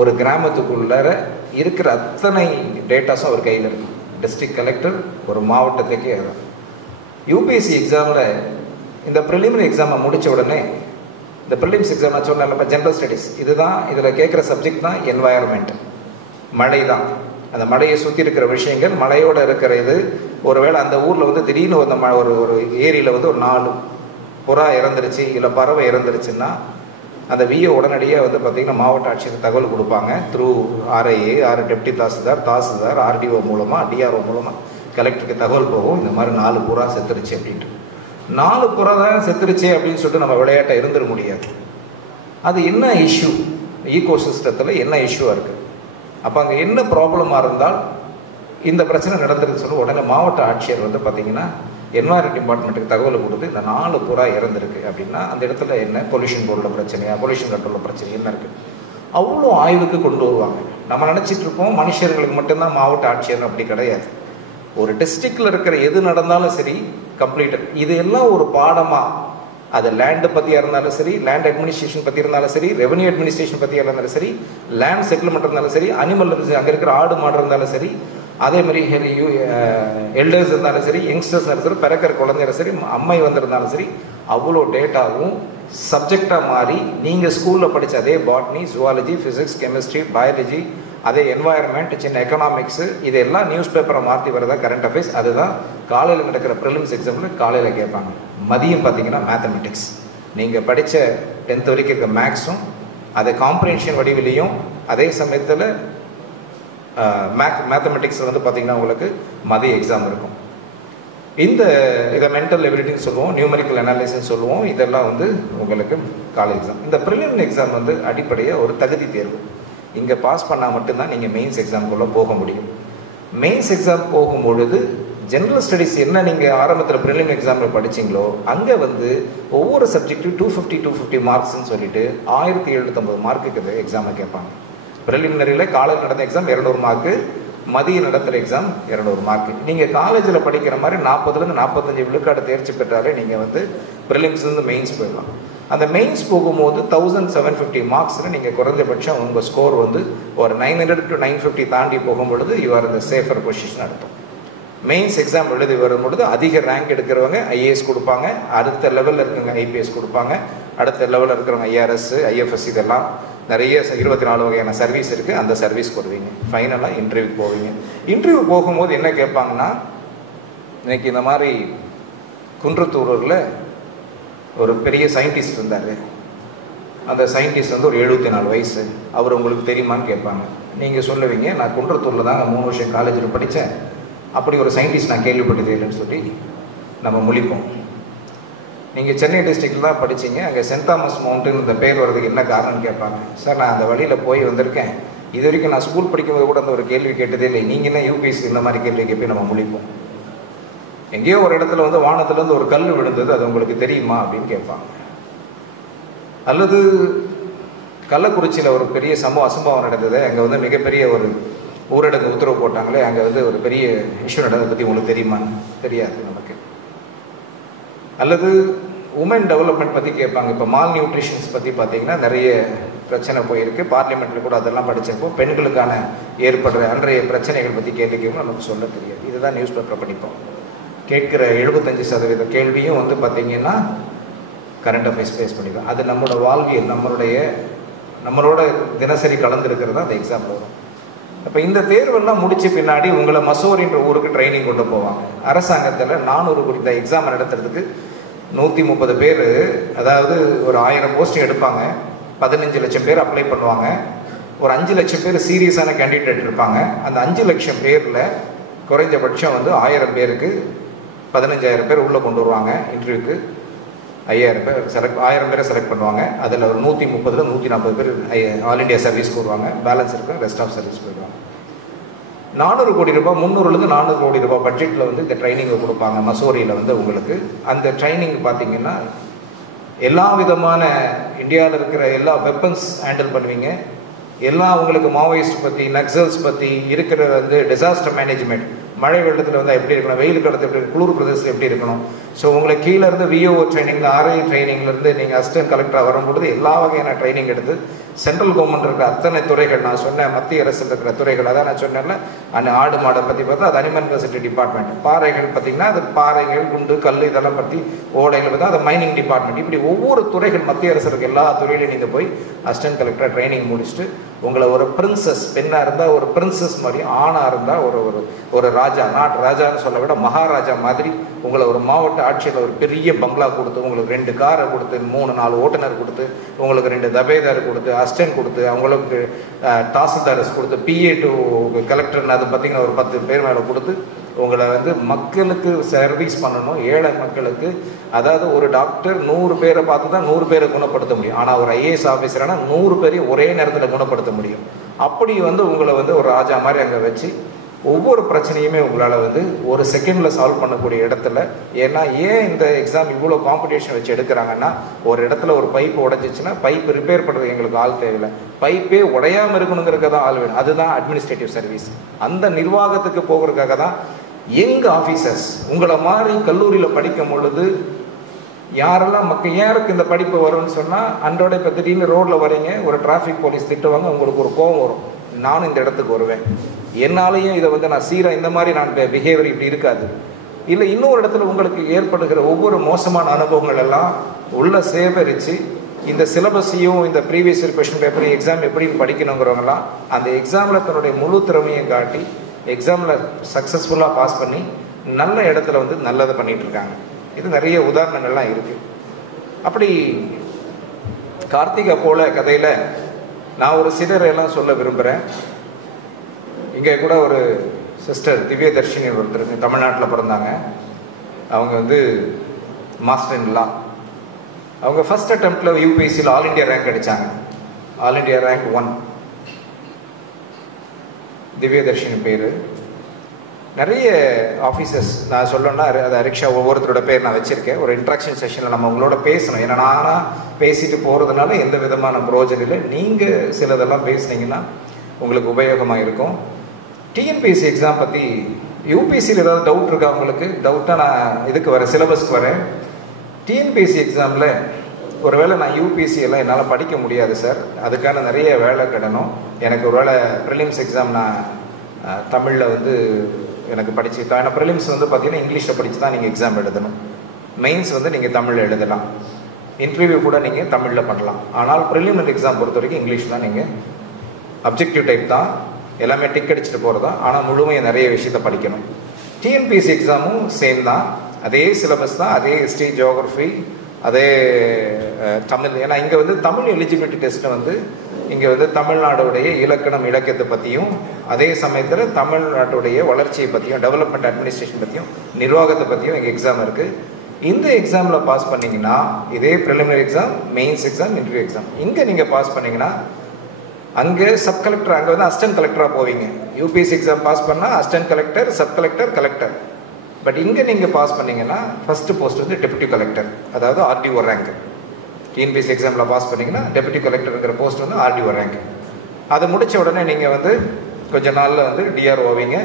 ஒரு கிராமத்துக்குள்ளார இருக்கிற அத்தனை டேட்டாஸும் அவர் கையில் இருக்கும். டிஸ்ட்ரிக்ட் கலெக்டர் ஒரு மாவட்டத்துக்கே அதுதான். யூபிஎஸ்சி எக்ஸாமில் இந்த ப்ரிலிமினரி எக்ஸாமை முடித்த உடனே, இந்த ப்ரிலிம்ஸ் எக்ஸாம் நான் சொன்னேன் ஜென்ரல் ஸ்டடீஸ், இதுதான் இதில் கேட்குற சப்ஜெக்ட் தான் என்வாயர்மெண்ட், மழை தான். அந்த மழையை சுற்றி இருக்கிற விஷயங்கள், மழையோடு இருக்கிற இது. ஒருவேளை அந்த ஊரில் வந்து திடீர்னு ஒரு ஏரியில் வந்து ஒரு 4 புறா இறந்துருச்சு, இல்லை பறவை இறந்துருச்சுன்னா அந்த விஏ உடனடியாக வந்து பார்த்திங்கன்னா மாவட்ட ஆட்சியர் தகவல் கொடுப்பாங்க. Through RIA, deputy tahsildar, RTO மூலமாக, டிஆர்ஓ மூலமாக கலெக்டருக்கு தகவல் போகும், இந்த மாதிரி 4 புறா செத்துருச்சு அப்படின்ட்டு. 4 புறா தான் செத்துருச்சு அப்படின்னு சொல்லிட்டு நம்ம விளையாட்டை இருந்துட முடியாது. அது என்ன இஷ்யூ, ஈகோ சிஸ்டத்தில் என்ன இஷ்யூவாக இருக்குது, அப்போ அங்கே என்ன ப்ராப்ளமாக இருந்தால் இந்த பிரச்சனை நடந்துருக்கு சொல்லி உடனே மாவட்ட ஆட்சியர் வந்து பார்த்திங்கன்னா என்வாயர்மெண்ட் டிபார்ட்மெண்ட்டுக்கு தகவல் கொடுத்து இந்த 4 புறா இறந்துருக்கு அப்படின்னா அந்த இடத்துல என்ன பொல்யூஷன் போர்டில் பிரச்சனையா, பொல்யூஷன் கண்ட்ரோலில் பிரச்சனை என்ன இருக்குது, அவ்வளோ ஆய்வுக்கு கொண்டு வருவாங்க. நம்ம நினச்சிட்டு இருப்போம் மனுஷர்களுக்கு மட்டும்தான் மாவட்ட ஆட்சியர், அப்படி கிடையாது. ஒரு டிஸ்ட்ரிக்டில் இருக்கிற எது நடந்தாலும் சரி கம்ப்ளீட்டட். இது எல்லாம் ஒரு பாடமாக, அது லேண்டு பற்றியாக இருந்தாலும் சரி, லேண்ட் அட்மினிஸ்ட்ரேஷன் பற்றி இருந்தாலும் சரி, ரெவன்யூ அட்மினிஸ்ட்ரேஷன் பற்றியாக இருந்தாலும் சரி, லேண்ட் செட்டில்மெண்ட் இருந்தாலும் சரி, அனிமல் அங்கே இருக்கிற ஆடு மாடு இருந்தாலும் சரி, அதே மாதிரி எல்டர்ஸ் இருந்தாலும் சரி, யங்ஸ்டர்ஸ் இருந்தாலும் சரி, பிறக்கிற குழந்தைகளும் சரி, அம்மை வந்திருந்தாலும் சரி, அவ்வளோ டேட்டாவும் சப்ஜெக்டாக மாறி நீங்கள் ஸ்கூலில் படித்த அதே botany, zoology, physics, chemistry, biology, அதே என்வாயர்மெண்ட், சின்ன எக்கனாமிக்ஸு, இதெல்லாம் நியூஸ் பேப்பரை மாற்றி வரதா கரண்ட் அஃபேர்ஸ். அதுதான் காலையில் நடக்கிற ப்ரிலிம்ஸ் எக்ஸாமில் காலையில் கேட்பாங்க. மதியம் பார்த்தீங்கன்னா மேத்தமெட்டிக்ஸ், நீங்கள் படித்த 10th வரைக்கும் இருக்க மேக்ஸும் அதை காம்ப்ரிஹென்ஷன் வடிவிலையும், அதே சமயத்தில் மேத்தமெட்டிக்ஸில் வந்து பார்த்திங்கன்னா உங்களுக்கு மதிய எக்ஸாம் இருக்கும். இதை மென்டல் எபிலிட்டின்னு சொல்லுவோம், நியூமரிக்கல் அனாலிசிஸ் சொல்லுவோம். இதெல்லாம் வந்து உங்களுக்கு காலேஜ் எக்ஸாம். இந்த ப்ரிலிமினரி எக்ஸாம் வந்து அடிப்படையாக ஒரு தகுதி தேர்வு. இங்கே பாஸ் பண்ணால் மட்டும்தான் நீங்கள் மெயின்ஸ் எக்ஸாமுக்குள்ளே போக முடியும். மெயின்ஸ் எக்ஸாம் போகும்பொழுது ஜென்ரல் ஸ்டடீஸ் என்ன நீங்கள் ஆரம்பத்தில் ப்ரிலிமினரி எக்ஸாமில் படிச்சிங்களோ அங்கே வந்து ஒவ்வொரு சப்ஜெக்ட்டும் 250 மார்க்ஸ்ன்னு சொல்லிட்டு 1750 மார்க்குக்கு எக்ஸாமை கேட்பாங்க. ப்ரிலிமினரியில் காலையில் நடந்த எக்ஸாம் 200 மார்க்கு, மதியம் நடத்துகிற எக்ஸாம் 200 மார்க்கு. நீங்கள் காலேஜில் படிக்கிற மாதிரி 40லேருந்து 45 விழுக்காடு தேர்ச்சி பெற்றாலே நீங்கள் வந்து ப்ரிலிம்ஸ்லேருந்து மெயின்ஸ் போயிடலாம். அந்த மெயின்ஸ் போகும்போது 1750 மார்க்ஸில் நீங்கள் குறைஞ்சபட்சம் உங்கள் ஸ்கோர் வந்து ஒரு 900 to 950 தாண்டி போகும்பொழுது யூ ஆர் இந்த சேஃபர் பொசிஷன் அர்த்தம். மெயின்ஸ் எக்ஸாம் எழுதி வரும்பொழுது அதிக ரேங்க் எடுக்கிறவங்க ஐஏஎஸ் கொடுப்பாங்க, அடுத்த லெவலில் இருக்கிறவங்க ஐபிஎஸ் கொடுப்பாங்க, அடுத்த லெவலில் இருக்கிறவங்க ஐஆர்எஸ், ஐஎஃப்எஸ், இதெல்லாம் நிறைய 24 வகையான சர்வீஸ் இருக்குது. அந்த சர்வீஸ் வருவீங்க. ஃபைனலாக இன்டர்வியூ போவீங்க. இன்டர்வியூ போகும்போது என்ன கேட்பாங்கன்னா, இன்னைக்கு இந்த மாதிரி குன்றத்தூரில் ஒரு பெரிய சயின்டிஸ்ட் இருந்தார். அந்த சயின்டிஸ்ட் வந்து ஒரு 74 வயசு. அவர் உங்களுக்கு தெரியுமான்னு கேட்பாங்க. நீங்கள் சொல்லுவீங்க, நான் குன்றத்தூரில் தாங்க 3 வருஷம் காலேஜில் படித்தேன், அப்படி ஒரு சயின்டிஸ்ட் நான் கேள்விப்பட்டது இல்லைன்னு சொல்லி நம்ம முழிப்போம். நீங்கள் சென்னை டிஸ்ட்ரிக்டில் தான் படித்தீங்க, அங்கே சென்ட் தாமஸ் மவுண்டன் இந்த பேர் வர்றதுக்கு என்ன காரணம்னு கேட்பாங்க. சார், நான் அந்த வழியில் போய் வந்திருக்கேன், இது வரைக்கும் நான் ஸ்கூல் படிக்கும்போது கூட அந்த ஒரு கேள்வி கேட்டதே இல்லை, நீங்கள் என்ன யூபிஎஸ்சி இந்த மாதிரி கேள்வி கேட்பி நம்ம முழிப்போம். எங்கேயோ ஒரு இடத்துல வந்து வானத்துலேருந்து ஒரு கல் விழுந்தது, அது உங்களுக்கு தெரியுமா அப்படின்னு கேட்பாங்க. அல்லது கள்ளக்குறிச்சியில் ஒரு பெரிய அசம்பாவம் நடந்தது, அங்கே வந்து மிகப்பெரிய ஒரு ஊரடங்கு உத்தரவு போட்டாங்களே, அங்கே வந்து ஒரு பெரிய இஷ்யூ நடந்ததை பற்றி உங்களுக்கு தெரியுமான்னு தெரியாது நமக்கு. அல்லது உமன் டெவலப்மெண்ட் பற்றி கேட்பாங்க. இப்போ மால் நியூட்ரிஷன்ஸ் பற்றி பார்த்தீங்கன்னா நிறைய பிரச்சனை போயிருக்கு, பார்லிமெண்ட்டில் கூட அதெல்லாம் படித்தப்போ பெண்களுக்கான ஏற்படுற அன்றைய பிரச்சனைகள் பற்றி கேள்விக்கும் நமக்கு சொல்ல தெரியாது. இதுதான் நியூஸ் பேப்பரை படிப்போம். கேட்குற 75% கேள்வியும் வந்து பார்த்திங்கன்னா கரண்ட் அஃபேர்ஸ் பேஸ் பண்ணி தான். அது நம்மளோட வாழ்வியல், நம்மளோட தினசரி கலந்துருக்கிறது அந்த எக்ஸாம்பிள் வரும். அப்போ இந்த தேர்வெல்லாம் முடிச்ச பின்னாடி உங்களை மசோரின்ற ஊருக்கு ட்ரைனிங் கொண்டு போவாங்க. அரசாங்கத்தில் 400 கோடி இந்த எக்ஸாம் நடத்துறதுக்கு 130 பேர், அதாவது ஒரு 1000 போஸ்டிங் எடுப்பாங்க, 15 லட்சம் பேர் அப்ளை பண்ணுவாங்க, ஒரு 5 லட்சம் பேர் சீரியஸான கேண்டிடேட் இருப்பாங்க. அந்த 5 லட்சம் பேரில் குறைஞ்சபட்சம் வந்து 1000 பேருக்கு 15000 பேர் உள்ளே கொண்டு வருவாங்க இன்டர்வியூக்கு. 5000 பேரை செலக்ட் பண்ணுவாங்க. அதில் ஒரு 130ல் 140 பேர் ஆல் இண்டியா சர்வீஸ்க்கு வருவாங்க, பேலன்ஸ் இருக்கும் ரெஸ்ட் ஆஃப் சர்வீஸ் போயிடுவாங்க. 400 கோடி ரூபாய், 300லேருந்து 400 கோடி ரூபாய் பட்ஜெட்டில் வந்து இந்த ட்ரைனிங்கை கொடுப்பாங்க மசோரியில் வந்து உங்களுக்கு. அந்த ட்ரைனிங் பார்த்தீங்கன்னா எல்லா விதமான இந்தியாவில் இருக்கிற எல்லா வெப்பன்ஸ் ஹேண்டில் பண்ணுவீங்க, எல்லா உங்களுக்கு மாவோயிஸ்ட் பற்றி, நக்சல்ஸ் பற்றி இருக்கிற வந்து டிசாஸ்டர் மேனேஜ்மெண்ட், மழை வெள்ளத்தில் வந்து எப்படி இருக்கணும், வெயில் காலத்தில் எப்படி இருக்கணும், குளிர் பிரதேசத்தில் எப்படி இருக்கணும். ஸோ உங்களை கீழே இருந்து விஓஓ ட்ரைனிங், ஆர்ஐ ட்ரைனிங்லேருந்து நீங்கள் அசிஸ்டன்ட் கலெக்டராக வரும்பொழுது எல்லா வகையான ட்ரைனிங் எடுத்து சென்ட்ரல் கவர்மெண்ட் இருக்கிற அத்தனை துறைகள், நான் சொன்னேன் மத்திய அரசில் இருக்கிற துறைகள், அதான் நான் சொன்னேன்ல, அந்த ஆடு மாடை பற்றி பார்த்தா அது அனிமல் ஹஸ்பண்டரி டிபார்ட்மெண்ட், பாறைகள் பார்த்திங்கன்னா அது பாறைகள், குண்டு, கல், இதெல்லாம் பற்றி, ஓடைகள் பார்த்தா அது மைனிங் டிபார்ட்மெண்ட். இப்படி ஒவ்வொரு துறைகள் மத்திய அரசு இருக்க எல்லா துறையிலையும் நீங்கள் போய் அசிஸ்டன்ட் கலெக்டராக ட்ரைனிங் முடிச்சுட்டு உங்களை ஒரு பிரின்சஸ், பெண்ணாக இருந்தால் ஒரு பிரின்சஸ் மாதிரி, ஆணாக இருந்தால் ஒரு ராஜா, நாட்டு ராஜான்னு சொல்ல விட மகாராஜா மாதிரி உங்களை ஒரு மாவட்ட ஆட்சியில் ஒரு பெரிய பங்களா கொடுத்து, உங்களுக்கு 2 காரை கொடுத்து, 3-4 ஓட்டுநர் கொடுத்து, உங்களுக்கு 2 தபேதார் கொடுத்து, அசிஸ்டன்ட் கொடுத்து, அவங்களுக்கு தாசில்தார்ஸ் கொடுத்து, PA to கலெக்டர்னு அது பார்த்திங்கன்னா ஒரு 10 பேர் மேலே கொடுத்து உங்களை வந்து மக்களுக்கு சர்வீஸ் பண்ணணும், ஏழை மக்களுக்கு. அதாவது ஒரு டாக்டர் 100 பேரை பார்த்து தான் 100 பேரை குணப்படுத்த முடியும், ஆனால் ஒரு IAS ஆஃபீஸரானா 100 பேரையும் ஒரே நேரத்தில் குணப்படுத்த முடியும். அப்படி வந்து உங்களை வந்து ஒரு ராஜா மாதிரி அங்கே வச்சு ஒவ்வொரு பிரச்சனையுமே உங்களால் வந்து ஒரு செகண்டில் சால்வ் பண்ணக்கூடிய இடத்துல. ஏன்னா ஏன் இந்த எக்ஸாம் இவ்வளோ காம்படிஷன் வச்சு எடுக்கிறாங்கன்னா, ஒரு இடத்துல ஒரு பைப்பு உடைஞ்சிச்சுன்னா பைப்பு ரிப்பேர் பண்ணுறது எங்களுக்கு ஆள் தேவையில்லை, பைப்பே உடையாமல் இருக்கணுங்கிறதுக்காக தான் ஆள் வேணும். அதுதான் அட்மினிஸ்ட்ரேட்டிவ் சர்வீஸ். அந்த நிர்வாகத்துக்கு போகிறதுக்காக தான் எங்கள் ஆஃபீஸர்ஸ். உங்களை மாதிரி கல்லூரியில் படிக்கும் பொழுது யாரெல்லாம் யாருக்கு இந்த படிப்பு வரும்னு சொன்னால், அன்றோட இப்போ திடீர்னு ரோட்டில் வரீங்க, ஒரு டிராஃபிக் போலீஸ் திட்டுவாங்க, உங்களுக்கு ஒரு கோபம் வரும், நானும் இந்த இடத்துக்கு வருவேன், என்னாலையும் இதை வந்து நான் சீராக இந்த மாதிரி நான் பிஹேவியர் இப்படி இருக்காது. இல்லை இன்னொரு இடத்துல உங்களுக்கு ஏற்படுகிற ஒவ்வொரு மோசமான அனுபவங்கள் எல்லாம் உள்ள சேகரித்து இந்த சிலபஸையும் இந்த previous year question paper exam எப்படின்னு படிக்கணுங்கிறவங்களாம் அந்த எக்ஸாமில் தன்னுடைய முழு திறமையும் காட்டி எக்ஸாமில் சக்ஸஸ்ஃபுல்லாக பாஸ் பண்ணி நல்ல இடத்துல வந்து நல்லதை பண்ணிகிட்டு இருக்காங்க. இது நிறைய உதாரணங்கள்லாம் இருக்குது. அப்படி கார்த்திகா போல கதையில் நான் ஒரு சிலரையெல்லாம் சொல்ல விரும்புகிறேன். இங்கே கூட ஒரு சிஸ்டர் திவ்யதர்ஷினி ஒருத்தருங்க தமிழ்நாட்டில் பிறந்தாங்க. அவங்க வந்து மாஸ்டர் இன் லா. அவங்க ஃபர்ஸ்ட் அட்டெம்ப்டில் யூபிஎஸ்சியில் ஆல் இண்டியா ரேங்க் அடித்தாங்க. All India rank 1. திவ்யதர்ஷினி பேர். நிறைய ஆஃபீஸர்ஸ் நான் சொல்லணும்னா அது அரிக்ஷா ஒவ்வொருத்தரோட பேர் நான் வச்சுருக்கேன். ஒரு இன்ட்ராக்ஷன் செஷனில் நம்ம உங்களோட பேசணும். ஏன்னா நானாக பேசிட்டு போகிறதுனால எந்த விதமான பிரோஜனம் இல்லை. நீங்கள் சிலதெல்லாம் பேசுனீங்கன்னா உங்களுக்கு உபயோகமாக இருக்கும். டிஎன்பிஎஸ்சி எக்ஸாம் பற்றி யூபிஎஸ்சியில் ஏதாவது டவுட் இருக்கா உங்களுக்கு? டவுட்டாக நான் இதுக்கு வரேன், சிலபஸ்க்கு வரேன். டிஎன்பிஎஸ்சி எக்ஸாமில் ஒருவேளை நான் யூபிஎஸ்சி எல்லாம் என்னால் படிக்க முடியாது சார், அதுக்கான நிறைய வேலை கிடணும். எனக்கு ஒருவேளை ப்ரிலிம்ஸ் எக்ஸாம் நான் தமிழில் வந்து எனக்கு படிச்சு, ஏன்னா ப்ரிலிம்ஸ் வந்து பார்த்தீங்கன்னா இங்கிலீஷில் படித்து தான் நீங்கள் எக்ஸாம் எழுதணும். மெயின்ஸ் வந்து நீங்கள் தமிழில் எழுதலாம், இன்டர்வியூ கூட நீங்கள் தமிழில் பண்ணலாம். ஆனால் ப்ரிலிமினரி எக்ஸாம் பொறுத்த வரைக்கும் இங்கிலீஷ் தான். நீங்கள் அப்ஜெக்டிவ் டைப் தான், எல்லாமே டிக் அடிச்சுட்டு போகிறது தான். ஆனால் முழுமையாக நிறைய விஷயத்தை படிக்கணும். டிஎன்பிஎஸ்சி எக்ஸாமும் சேம் தான், அதே சிலபஸ் தான், அதே ஹிஸ்ட்ரி, ஜியோகிரஃபி, அதே தமிழ். ஏன்னா இங்கே வந்து தமிழ் எலிஜிபிலிட்டி டெஸ்ட்டை வந்து இங்கே வந்து தமிழ்நாடுடைய இலக்கணம் இலக்கியத்தை பற்றியும், அதே சமயத்தில் தமிழ்நாட்டுடைய வளர்ச்சியை பற்றியும், டெவலப்மெண்ட் அட்மினிஸ்ட்ரேஷன் பற்றியும், நிர்வாகத்தை பற்றியும் எங்கள் எக்ஸாம் இருக்குது. இந்த எக்ஸாமில் பாஸ் பண்ணிங்கன்னா இதே preliminary exam, mains exam, interview exam. இங்கே நீங்கள் பாஸ் பண்ணிங்கன்னா அங்கே சப் கலெக்டர், அங்கே வந்து அசிஸ்டன்ட் கலெக்டராக போவீங்க. யூபிஎஸ்சி எக்ஸாம் பாஸ் பண்ணால் assistant collector, sub collector, collector. But இங்கே நீங்கள் பாஸ் பண்ணிங்கன்னா ஃபஸ்ட்டு போஸ்ட் வந்து டெப்யூட்டி கலெக்டர், அதாவது ஆர்டிஓ ரேங்க். டிஎன்பிஎஸ்சி எக்ஸாமில் பாஸ் பண்ணிங்கன்னா டெப்யூட்டி கலெக்டருங்கிற போஸ்ட் வந்து ஆர்டிஓ ரேங்க். அதை முடித்த உடனே நீங்கள் வந்து கொஞ்ச நாளில் வந்து டிஆர் ஓவிங்க.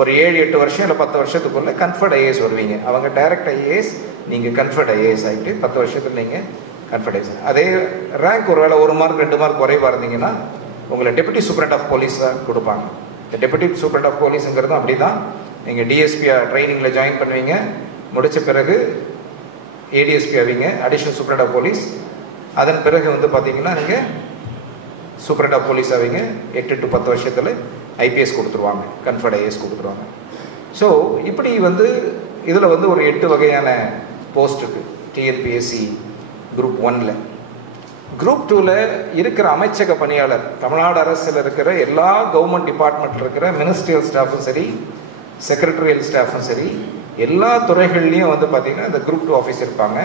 ஒரு 7-8 வருஷம் இல்லை 10 வருஷத்துக்குள்ளே கன்ஃபர்ட் ஐஏஎஸ் வருவீங்க. அவங்க டைரக்ட் ஐஏஎஸ், நீங்கள் கன்ஃபர்ட் ஐஏஎஸ் ஆகிட்டு 10 வருஷத்தில் நீங்கள் கன்ஃபர்ட் ஐஏஎஸ். அதே ரேங்க் ஒரு வேளை 1 மார்க் 2 மார்க் குறைவாக இருந்தீங்கன்னா உங்களை டெப்யூட்டி சூப்பரண்ட் ஆஃப் போலீஸாக கொடுப்பாங்க. இந்த டெப்யூட்டி சூப்பரண்ட் ஆஃப் போலீஸுங்கிறது அப்படி தான். நீங்கள் டிஎஸ்பியாக ட்ரைனிங்கில் ஜாயின் பண்ணுவீங்க, முடித்த பிறகு ஏடிஎஸ்பி ஆவீங்க, அடிஷ்னல் சூப்பரண்ட் ஆஃப் போலீஸ். அதன் பிறகு வந்து பார்த்தீங்கன்னா நீங்கள் சூப்பரண்ட் ஆஃப் போலீஸ் ஆவீங்க. 8 to 10 வருஷத்தில் ஐபிஎஸ் கொடுத்துருவாங்க, கன்ஃபர்ட் ஐஏஎஸ் கொடுத்துருவாங்க. ஸோ இப்படி வந்து இதில் வந்து ஒரு 8 வகையான போஸ்ட் இருக்குது டிஎன்பிஎஸ்சி குரூப் 1ல். குரூப் 2ல் இருக்கிற அமைச்சக பணியாளர், தமிழ்நாடு அரசில் இருக்கிற எல்லா கவர்மெண்ட் டிபார்ட்மெண்ட்டில் இருக்கிற மினிஸ்ட்ரியல் ஸ்டாஃபும் சரி, செக்ரட்டரியல் ஸ்டாஃபும் சரி, எல்லா துறைகள்லையும் வந்து பார்த்திங்கன்னா இந்த குரூப் 2 ஆஃபீஸ் இருப்பாங்க.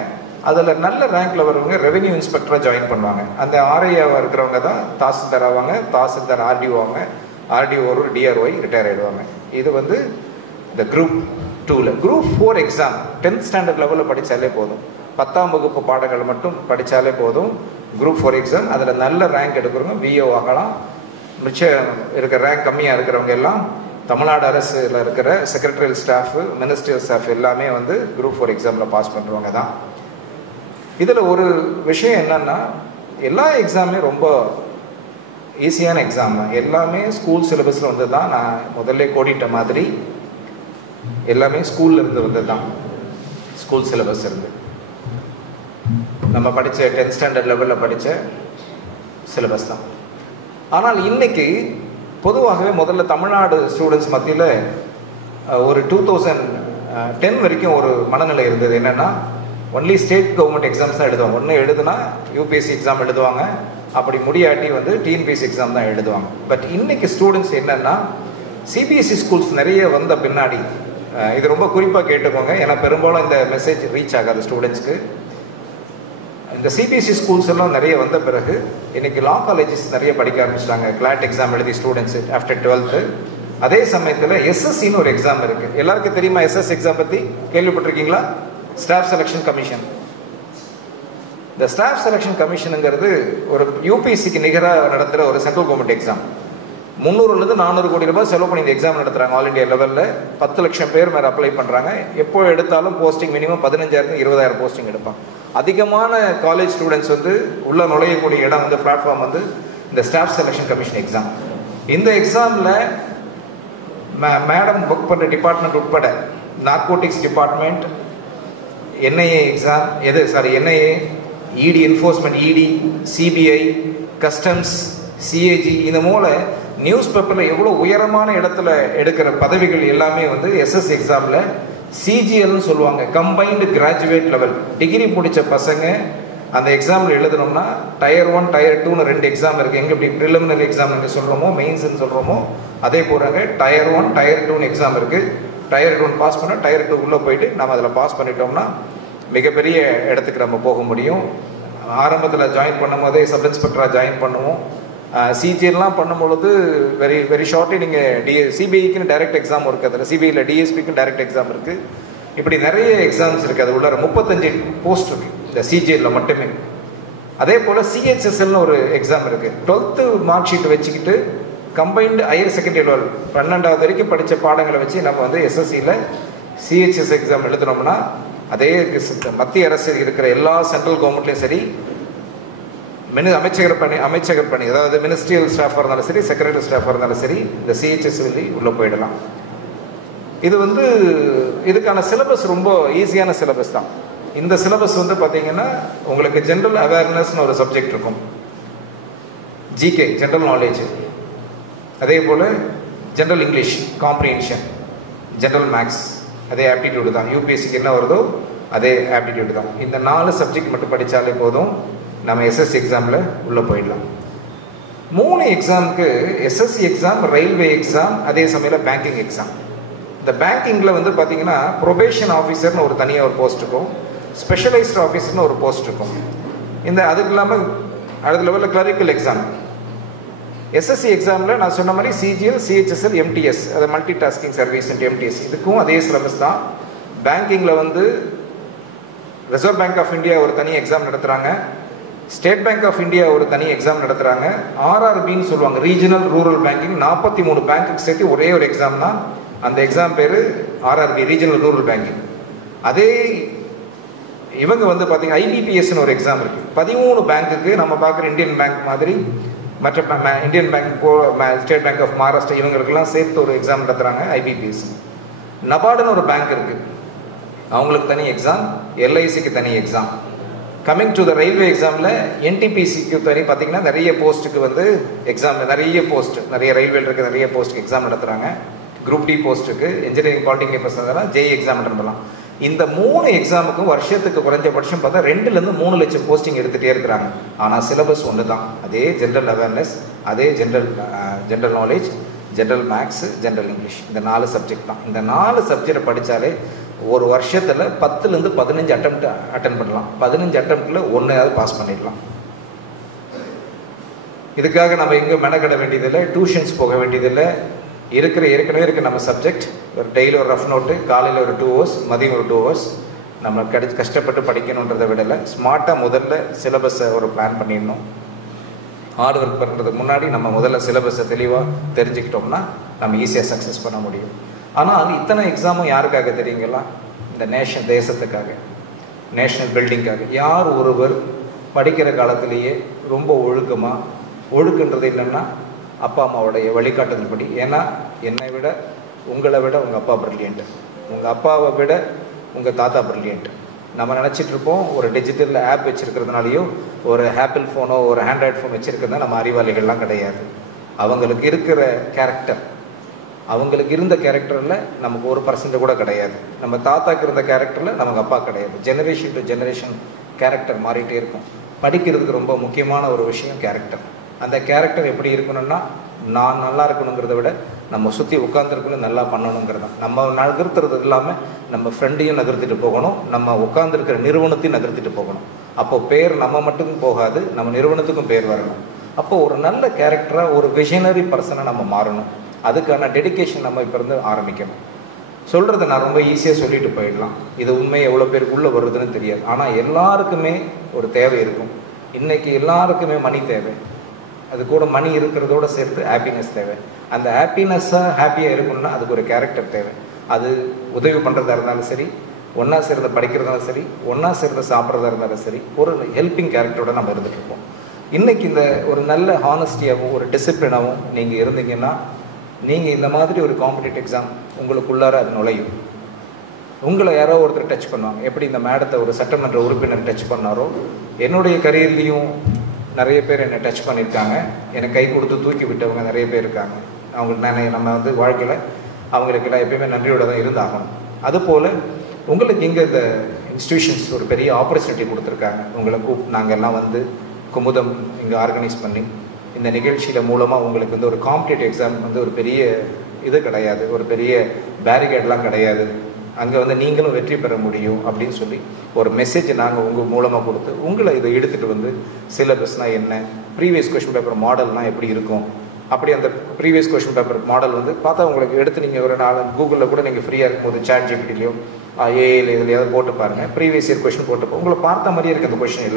அதில் நல்ல ரேங்கில் வரவங்க ரெவென்யூ இன்ஸ்பெக்டராக ஜாயின் பண்ணுவாங்க. அந்த ஆர்ஐயாக இருக்கிறவங்க தான் தாசில்தார் ஆவாங்க, தாசில்தார் ஆர்டிஓ ஆவாங்க, ஆர்டிஓ ஒரு டிஆர்ஒய் ரிட்டையர் ஆகிடுவாங்க. இது வந்து இந்த குரூப் 2ல். குரூப் 4 எக்ஸாம் 10th ஸ்டாண்டர்ட் லெவலில் படித்தாலே போதும், 10ஆம் வகுப்பு பாடங்கள் மட்டும் படித்தாலே போதும். குரூப் 4 எக்ஸாம், அதில் நல்ல ரேங்க் எடுக்கிறவங்க விஓ ஆகலாம். மிச்சம் இருக்கிற ரேங்க் கம்மியாக இருக்கிறவங்க எல்லாம் தமிழ்நாடு அரசில் இருக்கிற செக்ரட்டரியல் ஸ்டாஃபு, மினிஸ்ட்ரியல் ஸ்டாஃப் எல்லாமே வந்து குரூப் 4 எக்ஸாமில் பாஸ் பண்ணுறவங்க தான். இதில் ஒரு விஷயம் என்னென்னா, எல்லா எக்ஸாமே ரொம்ப ஈஸியான எக்ஸாம் தான். எல்லாமே ஸ்கூல் சிலபஸில் வந்து தான். நான் முதல்ல கோடிட்ட மாதிரி எல்லாமே ஸ்கூலில் இருந்து வந்தது தான். ஸ்கூல் சிலபஸ் இருந்து நம்ம படித்த 10th ஸ்டாண்டர்ட் லெவலில் படித்த சிலபஸ் தான். ஆனால் இன்றைக்கி பொதுவாகவே முதல்ல தமிழ்நாடு ஸ்டூடெண்ட்ஸ் மத்தியில் ஒரு 2010 வரைக்கும் ஒரு மனநிலை இருந்தது. என்னென்னா, ஒன்லி ஸ்டேட் கவர்மெண்ட் எக்ஸாம்ஸ் தான் எழுதுவாங்க. ஒன்று எழுதுனா யூபிஎஸ்சி எக்ஸாம் எழுதுவாங்க, அப்படி முடியாட்டி வந்து டிஎன்பிஎஸ்சி எக்ஸாம் தான் எழுதுவாங்க. பட் இன்றைக்கி ஸ்டூடெண்ட்ஸ் என்னென்னா, சிபிஎஸ்சி ஸ்கூல்ஸ் நிறைய வந்த பின்னாடி, இது ரொம்ப குறிப்பாக கேட்டுக்கோங்க, ஏன்னா பெரும்பாலும் இந்த மெசேஜ் ரீச் ஆகாது ஸ்டூடெண்ட்ஸ்க்கு. இந்த சிபிஎஸ்சி ஸ்கூல்ஸ் எல்லாம் நிறைய வந்த பிறகு இன்றைக்கி லா காலேஜஸ் நிறைய படிக்க ஆரம்பிச்சிட்டாங்க. கிளாட் எக்ஸாம் எழுதி ஸ்டூடெண்ட்ஸு ஆஃப்டர் 12th அதே சமயத்தில் எஸ்எஸ்சின்னு ஒரு எக்ஸாம் இருக்கு. எல்லாருக்கும் தெரியுமா எஸ்எஸ் எக்ஸாம் பற்றி? கேள்விப்பட்டிருக்கீங்களா? Staff selection commission. இந்த ஸ்டாஃப் செலெக்ஷன் கமிஷனுங்கிறது ஒரு யூபிஎஸ்சிக்கு நிகராக நடத்துகிற ஒரு சென்ட்ரல் கவர்மெண்ட் எக்ஸாம். 300 400 கோடி ரூபாய் செலவு பண்ணி இந்த எக்ஸாம் நடத்துகிறாங்க. ஆல் இண்டியா லெவலில் 10 லட்சம் பேர் மேலே அப்ளை பண்ணுறாங்க. எப்போ எடுத்தாலும் போஸ்டிங் மினிமம் 15,000 20,000 போஸ்டிங் எடுப்பாங்க. அதிகமான காலேஜ் ஸ்டூடெண்ட்ஸ் உள்ள நுழையக்கூடிய இடம் பிளாட்ஃபார்ம் இந்த ஸ்டாஃப் செலெக்ஷன் கமிஷன் எக்ஸாம். இந்த எக்ஸாமில் மேடம் ஒர்க் பண்ணுற டிபார்ட்மெண்ட் உட்பட narcotics department, NIA exam NIA, இடி என்ஃபோர்ஸ்மெண்ட், இடி, சிபிஐ, கஸ்டம்ஸ், சிஏஜி, இந்த மூல நியூஸ் பேப்பரில் எவ்வளோ உயரமான இடத்துல எடுக்கிற பதவிகள் எல்லாமே எஸ்எஸ் எக்ஸாமில் சிஜிஎல்னு சொல்லுவாங்க, கம்பைன்டு கிராஜுவேட் லெவல். டிகிரி முடித்த பசங்க அந்த எக்ஸாமில் எழுதணும்னா டயர் 1 டயர் 2ன்னு 2 எக்ஸாம் இருக்குது. எங்கே இப்படி ப்ரிலிமினரி எக்ஸாம் சொல்கிறோமோ, மெயின்ஸ்ன்னு சொல்கிறோமோ, அதே போகிறாங்க டயர் 1 டயர் 2ன்னு எக்ஸாம் இருக்குது. டயர் 2 பாஸ் பண்ணால் டயர் 2 உள்ளே போயிட்டு நம்ம அதில் பாஸ் பண்ணிட்டோம்னா மிகப்பெரிய இடத்துக்கு நம்ம போக முடியும். ஆரம்பத்தில் ஜாயின் பண்ணும் போதே சப் இன்ஸ்பெக்டராக ஜாயின் பண்ணுவோம். சிஜிஎல்லாம் பண்ணும்பொழுது வெரி ஷார்ட்லி நீங்கள் சிபிஐக்குன்னு டைரக்ட் எக்ஸாம் இருக்குது. அதில் சிபிஐயில் டிஎஸ்பிக்கு டைரக்ட் எக்ஸாம் இருக்குது. இப்படி நிறைய எக்ஸாம்ஸ் இருக்குது. அது உள்ள 35 போஸ்ட் இருக்குது இந்த சிஜிஎல்ல மட்டுமே. அதே போல் சிஹெச்எஸ்எல்னு ஒரு எக்ஸாம் இருக்குது. 12th மார்க் ஷீட் வச்சுக்கிட்டு கம்பைன்டு ஹையர் செகண்டரி லெவல் 12வது வரைக்கும் படித்த பாடங்களை வச்சு நம்ம எஸ்எஸ்சியில் சிஹெச்எஸ் எக்ஸாம் எழுதுனோம்னா அதே மத்திய அரசு இருக்கிற எல்லா சென்ட்ரல் கவர்மெண்ட்லேயும் சரி, அமைச்சகர் பணி அதாவது மினிஸ்ட்ரியல் ஸ்டாஃபாக இருந்தாலும் சரி, செக்ரட்டரி ஸ்டாஃபாக இருந்தாலும் சரி, இந்த சிஹெச்எஸ் உள்ளே போயிடலாம். இது இதுக்கான சிலபஸ் ரொம்ப ஈஸியான சிலபஸ் தான். இந்த சிலபஸ் பார்த்தீங்கன்னா உங்களுக்கு ஜென்ரல் அவேர்னஸ்னு ஒரு சப்ஜெக்ட் இருக்கும், ஜிகே ஜென்ரல் நாலேஜ், அதே போல் general English comprehension, general maths, அதே ஆப்டிடியூடு தான். யூபிஎஸ்சிக்கு என்ன வருதோ அதே ஆப்டிடியூடு தான். இந்த 4 சப்ஜெக்ட் மட்டும் படித்தாலே போதும், நம்ம எஸ்எஸ்சி எக்ஸாமில் உள்ளே போயிடலாம். 3 எக்ஸாமுக்கு எஸ்எஸ்சி எக்ஸாம், ரயில்வே எக்ஸாம், அதே சமயம் பேங்கிங் எக்ஸாம். இந்த பேங்கிங்கில் பார்த்தீங்கன்னா ப்ரொபேஷன் ஆஃபீஸர்னு ஒரு தனியாக ஒரு போஸ்ட் இருக்கும், ஸ்பெஷலைஸ்டு ஆஃபீஸர்னு ஒரு போஸ்ட் இருக்கும். அதுக்கு இல்லாமல் அடுத்த லெவலில் கிளரிக்கல் எக்ஸாம். எஸ்எஸ்சி எக்ஸாமில் நான் சொன்ன மாதிரி சிஜிஎல், சிஹெச்எஸ்எல், எம்டிஎஸ், அது மல்டி டாஸ்கிங் சர்வீஸ் எம்டிஎஸ், இதுக்கும் அதே சிலபஸ் தான். பேங்கிங்கில் ரிசர்வ் பேங்க் ஆஃப் இந்தியா ஒரு தனி எக்ஸாம் நடத்துகிறாங்க, ஸ்டேட் பேங்க் ஆஃப் இந்தியா ஒரு தனி எக்ஸாம் நடத்துகிறாங்க. ஆர்ஆர்பின்னு சொல்லுவாங்க, ரீஜனல் ரூரல் பேங்கிங். 43 பேங்க்குக்கு சேர்த்து ஒரே ஒரு எக்ஸாம் தான். அந்த எக்ஸாம் பேர் ஆர்ஆர்பி, ரீஜனல் ரூரல் பேங்கிங். அதே இவங்க பார்த்தீங்கன்னா ஐபிபிஎஸ்ன்னு ஒரு எக்ஸாம் இருக்குது. 13 பேங்க்குக்கு நம்ம பார்க்குற இந்தியன் பேங்க் மாதிரி மற்ற Indian bank, state bank of Maharashtra, இவங்களுக்கெல்லாம் சேர்த்து ஒரு எக்ஸாம் நடத்துகிறாங்க ஐபிபிஎஸ். நபார்டுன்னு ஒரு பேங்க் இருக்குது, அவங்களுக்கு தனி எக்ஸாம், எல்ஐசிக்கு தனி exam. Coming to the railway எக்ஸாமில் என்டிபிசிக்கு தனி பார்த்தீங்கன்னா நிறைய போஸ்ட்டுக்கு எக்ஸாம், நிறைய ரயில்வேல இருக்க நிறைய போஸ்ட்டுக்கு எக்ஸாம் நடத்துகிறாங்க. குரூப் டி போஸ்ட்டுக்கு, இன்ஜினியரிங் பாலிடெக்னிக் பசங்க ஜேஇ எக்ஸாம் நடத்தலாம். இந்த 3 எக்ஸாமுக்கும் வருஷத்துக்கு குறைஞ்சபட்சம் பார்த்தா 2 to 3 லட்சம் போஸ்டிங் எடுத்துகிட்டே இருக்கிறாங்க. ஆனால் சிலபஸ் ஒன்று தான், அதே ஜென்ரல் அவேர்னஸ், அதே general knowledge, general maths, general English, இந்த 4 சப்ஜெக்ட் தான். இந்த 4 சப்ஜெக்டை படித்தாலே ஒரு வருஷத்தில் 10 to 15 அட்டன் பண்ணலாம். 15 அட்டம்ப்டில் 1 பாஸ் பண்ணிடலாம். இதுக்காக நம்ம எங்கே மெனக்கட வேண்டியதில்லை, டியூஷன்ஸ் போக வேண்டியதில்லை. ஏற்கனவே இருக்க நம்ம சப்ஜெக்ட் ஒரு டெய்லி ஒரு ரஃப் நோட்டு, காலையில் ஒரு 2 hours, மதியம் ஒரு 2 hours நம்ம கஷ்டப்பட்டு படிக்கணுன்றதை விடலை. ஸ்மார்ட்டாக முதல்ல சிலபஸை ஒரு பிளான் பண்ணிடணும். ஹார்ட் ஒர்க் பண்ணுறதுக்கு முன்னாடி நம்ம முதல்ல சிலபஸை தெளிவாக தெரிஞ்சுக்கிட்டோம்னா நம்ம ஈஸியாக சக்ஸஸ் பண்ண முடியும். ஆனால் இத்தனை எக்ஸாமும் யாருக்காக தெரியுங்களா? இந்த தேசத்துக்காக, நேஷனல் பில்டிங்காக. யார் ஒருவர் படிக்கிற காலத்திலேயே ரொம்ப ஒழுக்குன்றது என்னென்னா அப்பா அம்மாவுடைய வழிகாட்டுதல் படி. ஏன்னா என்னை விட உங்களை விட உங்கள் அப்பா பிரில்லியன்ட், உங்கள் அப்பாவை விட உங்கள் தாத்தா பிரில்லியன்ட். நம்ம நினச்சிட்ருப்போம் ஒரு டிஜிட்டல் ஆப் வச்சுருக்கிறதுனாலையோ, ஒரு ஆப்பிள் ஃபோனோ ஒரு ஆண்ட்ராய்டு ஃபோன் வச்சுருக்கிறதா நம்ம அறிவாளிகள்லாம் கிடையாது. அவங்களுக்கு இருக்கிற கேரக்டர், அவங்களுக்கு இருந்த கேரக்டரில் நமக்கு 1% கூட கிடையாது. நம்ம தாத்தாக்கு இருந்த கேரக்டரில் நமக்கு அப்பா கிடையாது. ஜெனரேஷன் டு ஜெனரேஷன் கேரக்டர் மாறிட்டே இருக்கும். படிக்கிறதுக்கு ரொம்ப முக்கியமான ஒரு விஷயம் கேரக்டர். அந்த கேரக்டர் எப்படி இருக்கணும்னா, நான் நல்லா இருக்கணுங்கிறத விட நம்ம சுற்றி உட்காந்துருக்கணும், நல்லா பண்ணணுங்கிறது தான். நம்ம நகர்த்துறது இல்லாமல் நம்ம ஃப்ரெண்டையும் நகர்த்திட்டு போகணும், நம்ம உட்காந்துருக்கிற நிறுவனத்தையும் நகர்த்திட்டு போகணும். அப்போ பேர் நம்ம மட்டும் போகாது, நம்ம நிறுவனத்துக்கும் பேர் வரணும். அப்போ ஒரு நல்ல கேரக்டராக, ஒரு விஷனரி பர்சனாக நம்ம மாறணும். அதுக்கான டெடிகேஷன் நம்ம இப்போ இருந்து ஆரம்பிக்கணும். சொல்கிறத நான் ரொம்ப ஈஸியாக சொல்லிட்டு போயிடலாம், இது உண்மையை எவ்வளோ பேருக்கு உள்ளே வருதுன்னு தெரியாது. ஆனால் எல்லாருக்குமே ஒரு தேவை இருக்கும். இன்றைக்கி எல்லாருக்குமே மணி தேவை, அது கூட மணி இருக்கிறதோட சேர்த்து ஹாப்பினஸ் தேவை. அந்த ஹாப்பினஸ்ஸாக ஹாப்பியாக இருக்கணும்னா அதுக்கு ஒரு கேரக்டர் தேவை. அது உதவி பண்ணுறதா இருந்தாலும் சரி, ஒன்றா சேர்ந்து படிக்கிறதாலும் சரி, ஒன்றா சேர்ந்து சாப்பிட்றதா இருந்தாலும் சரி, ஒரு ஹெல்பிங் கேரக்டரோட நம்ம இருந்துகிட்ருப்போம். இன்றைக்கி இந்த ஒரு நல்ல ஹானஸ்டியாகவும் ஒரு டிசிப்ளினாகவும் நீங்கள் இருந்தீங்கன்னா நீங்கள் இந்த மாதிரி ஒரு காம்படிட்டிவ் எக்ஸாம் உங்களுக்குள்ளார அது நுழையும். உங்களை யாரோ ஒருத்தர் டச் பண்ணுவாங்க. எப்படி இந்த மேடத்தை ஒரு சட்டமன்ற உறுப்பினர் டச் பண்ணாரோ, என்னுடைய கரியர்லேயும் நிறைய பேர் என்னை டச் பண்ணியிருக்காங்க. எனக்கு கை கொடுத்து தூக்கி விட்டவங்க நிறைய பேர் இருக்காங்க. அவங்களுக்கு நம்ம வந்து வாழ்க்கையில் அவங்களுக்கெல்லாம் எப்பயுமே நன்றியோடு தான் இருந்தாகணும். அதுபோல் உங்களுக்கு இங்கே இந்த இன்ஸ்டிடியூஷன்ஸ் ஒரு பெரிய ஆப்பர்ச்சுனிட்டி கொடுத்துருக்காங்க. உங்களை நாங்கள் எல்லாம் வந்து குமுதம் இங்கே ஆர்கனைஸ் பண்ணி இந்த நிகழ்ச்சியில் மூலமாக உங்களுக்கு வந்து ஒரு காம்படிட்டிவ் எக்ஸாம் வந்து ஒரு பெரிய இது கிடையாது, ஒரு பெரிய பேரிகேட்லாம் கிடையாது, அங்கே வந்து நீங்களும் வெற்றி பெற முடியும் அப்படின்னு சொல்லி ஒரு மெசேஜ் நாங்கள் உங்கள் மூலமாக கொடுத்து உங்களை இதை எடுத்துகிட்டு வந்து சிலபஸ்னால் என்ன, ப்ரீவியஸ் கொஷின் பேப்பர் மாடல்னால் எப்படி இருக்கும், அப்படி அந்த ப்ரீவியஸ் கொஷின் பேப்பர் மாடல் வந்து பார்த்தா உங்களுக்கு எடுத்து நீங்கள் ஒரு நாலு கூகுளில் கூட நீங்கள் ஃப்ரீயாக இருக்கும்போது சாட் ஜிபிடிலையோ ஏஐல இதுலையாவது போட்டு பாருங்கள், ப்ரீவியஸ் இயர் கொஷின் போட்டு உங்களை பார்த்த மாதிரியே இருக்குது. அந்த கொஷின்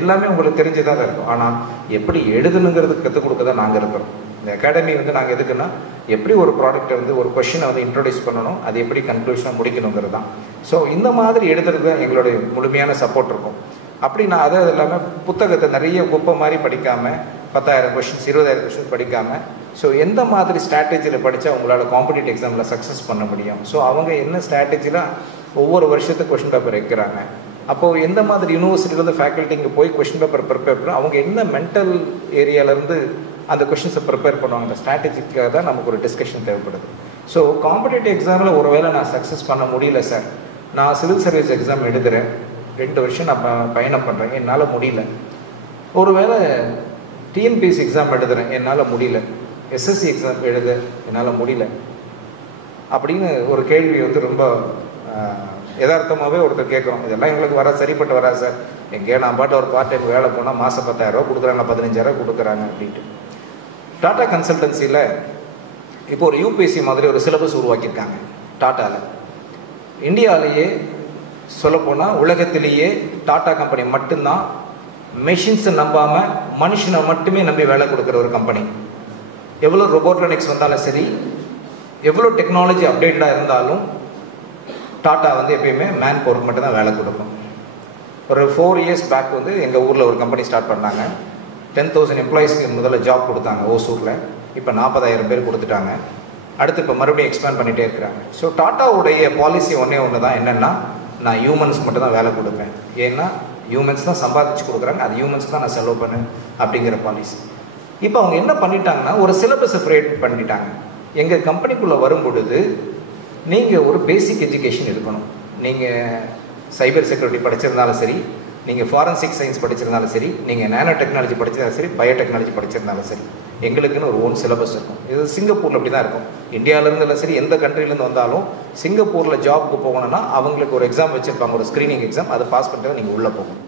எல்லாமே உங்களுக்கு தெரிஞ்சுதான் தான் இருக்கும். ஆனால் எப்படி எழுதுனுங்கிறது கற்றுக் கொடுக்க தான் நாங்கள் இருக்கிறோம். இந்த அகாடமி வந்து நாங்கள் எதுக்குன்னா எப்படி ஒரு ப்ராடக்ட்டை வந்து ஒரு கொஷினை வந்து இன்ட்ரடியூஸ் பண்ணணும், அது எப்படி கன்க்ளூஷனாக முடிக்கணுங்கிறது தான். ஸோ இந்த மாதிரி எழுதுறது தான் எங்களுடைய முழுமையான சப்போர்ட் இருக்கும். அப்படி நான் அது இல்லாமல் புத்தகத்தை நிறைய குப்பை மாதிரி படிக்காமல் 10,000 கொஷின்ஸ் 20,000 கொஷின்ஸ் படிக்காமல், ஸோ எந்த மாதிரி ஸ்ட்ராட்டஜியில் படித்தா உங்களால் காம்படிட்டிவ் எக்ஸாமில் சக்ஸஸ் பண்ண முடியும், ஸோ அவங்க என்ன ஸ்ட்ராட்டஜியில் ஒவ்வொரு வருஷத்துக்கு கொஷின் பேப்பர் வைக்கிறாங்க, அப்போது எந்த மாதிரி யூனிவர்சிட்டியிலேருந்து ஃபேக்கல்ட்டிங்க போய் கொஷின் பேப்பர் ப்ரிப்பேர் பண்ண அவங்க என்ன மென்டல் ஏரியாவிலேருந்து அந்த கொஷின்ஸை ப்ரிப்பேர் பண்ணுவாங்க, அந்த ஸ்ட்ராட்டஜிக்காக தான் நமக்கு ஒரு டிஸ்கஷன் தேவைப்படுது. ஸோ காம்படிட்டிவ் எக்ஸாமில் ஒருவேளை நான் சக்ஸஸ் பண்ண முடியல சார், நான் சிவில் சர்வீஸ் எக்ஸாம் எழுதுகிறேன், 2 வருஷம் நான் பயணம் பண்ணுறேன், என்னால் முடியல, ஒருவேளை டிஎன்பிஎஸ்சி எக்ஸாம் எழுதுகிறேன், என்னால் முடியல, எஸ்எஸ்சி எக்ஸாம் எழுத என்னால் முடியல அப்படின்னு ஒரு கேள்வி வந்து ரொம்ப யதார்த்தமாகவே ஒருத்தர் கேட்குறோம். இதெல்லாம் எங்களுக்கு சரிப்பட்டு வரா சார், எங்கேயோ நான் பாட்டு ஒரு பார்ட் டைம் வேலை போனால் மாதம் 10,000 கொடுக்குறாங்க, 15,000 கொடுக்குறாங்க அப்படின்ட்டு. டாடா கன்சல்டன்சியில் இப்போ ஒரு யூபிஎஸ்சி மாதிரி ஒரு சிலபஸ் உருவாக்கியிருக்காங்க டாட்டாவில். இந்தியாவிலேயே சொல்லப்போனால் உலகத்திலேயே டாடா கம்பெனி மட்டும்தான் மெஷின்ஸை நம்பாமல் மனுஷனை மட்டுமே நம்பி வேலை கொடுக்குற ஒரு கம்பெனி. எவ்வளோ ரொபோட்ரானிக்ஸ் வந்தாலும் சரி, எவ்வளோ டெக்னாலஜி அப்டேட்டடாக இருந்தாலும் டாட்டா வந்து எப்பயுமே மேன் பவருக்கு மட்டும்தான் வேலை கொடுக்கும். ஒரு 4 இயர்ஸ் பேக் வந்து எங்கள் ஊரில் ஒரு கம்பெனி ஸ்டார்ட் பண்ணாங்க. 10,000 எம்ப்ளாயிஸ்க்கு முதல்ல ஜாப் கொடுத்தாங்க ஓசூரில். இப்போ 40,000 பேர் கொடுத்துட்டாங்க. அடுத்து இப்போ மறுபடியும் எக்ஸ்பேண்ட் பண்ணிகிட்டே இருக்கிறாங்க. ஸோ டாட்டாவுடைய பாலிசி ஒன்று தான், என்னென்னா நான் ஹியூமன்ஸ் மட்டும் தான் வேலை கொடுப்பேன், ஏன்னா ஹியூமன்ஸ் தான் சம்பாதிச்சு கொடுக்குறாங்க, அது ஹியூமன்ஸ் தான் நான் செலவு பண்ணேன் அப்படிங்கிற பாலிசி. இப்போ அவங்க என்ன பண்ணிட்டாங்கன்னா ஒரு சிலபஸை ஃப்ரேட் பண்ணிட்டாங்க. எங்கள் கம்பெனிக்குள்ளே வரும் பொழுது நீங்கள் ஒரு பேசிக் எஜுகேஷன் இருக்கணும். நீங்கள் சைபர் செக்யூரிட்டி படிச்சிருந்தாலும் சரி, நீங்கள் ஃபாரன்சிக் சயின்ஸ் படிச்சிருந்தாலும் சரி, நீங்கள் நேனோ டெக்னாலஜி படிச்சிருந்தாலும் சரி, பயோடெக்னாலஜி படிச்சிருந்தாலும் சரி, எங்களுக்குன்னு ஒரு ஓன் சிலபஸ் இருக்கும். இது சிங்கப்பூரில் அப்படி தான் இருக்கும். இந்தியாவிலேருந்து இல்லை சரி, எந்த கண்ட்ரிலேருந்து வந்தாலும் சிங்கப்பூரில் ஜாப்க்கு போகணுன்னா அவங்களுக்கு ஒரு எக்ஸாம் வச்சுருப்பாங்க, ஒரு ஸ்க்ரீனிங் எக்ஸாம், அதை பாஸ் பண்ணிட்டு நீங்கள் உள்ளே போகணும்.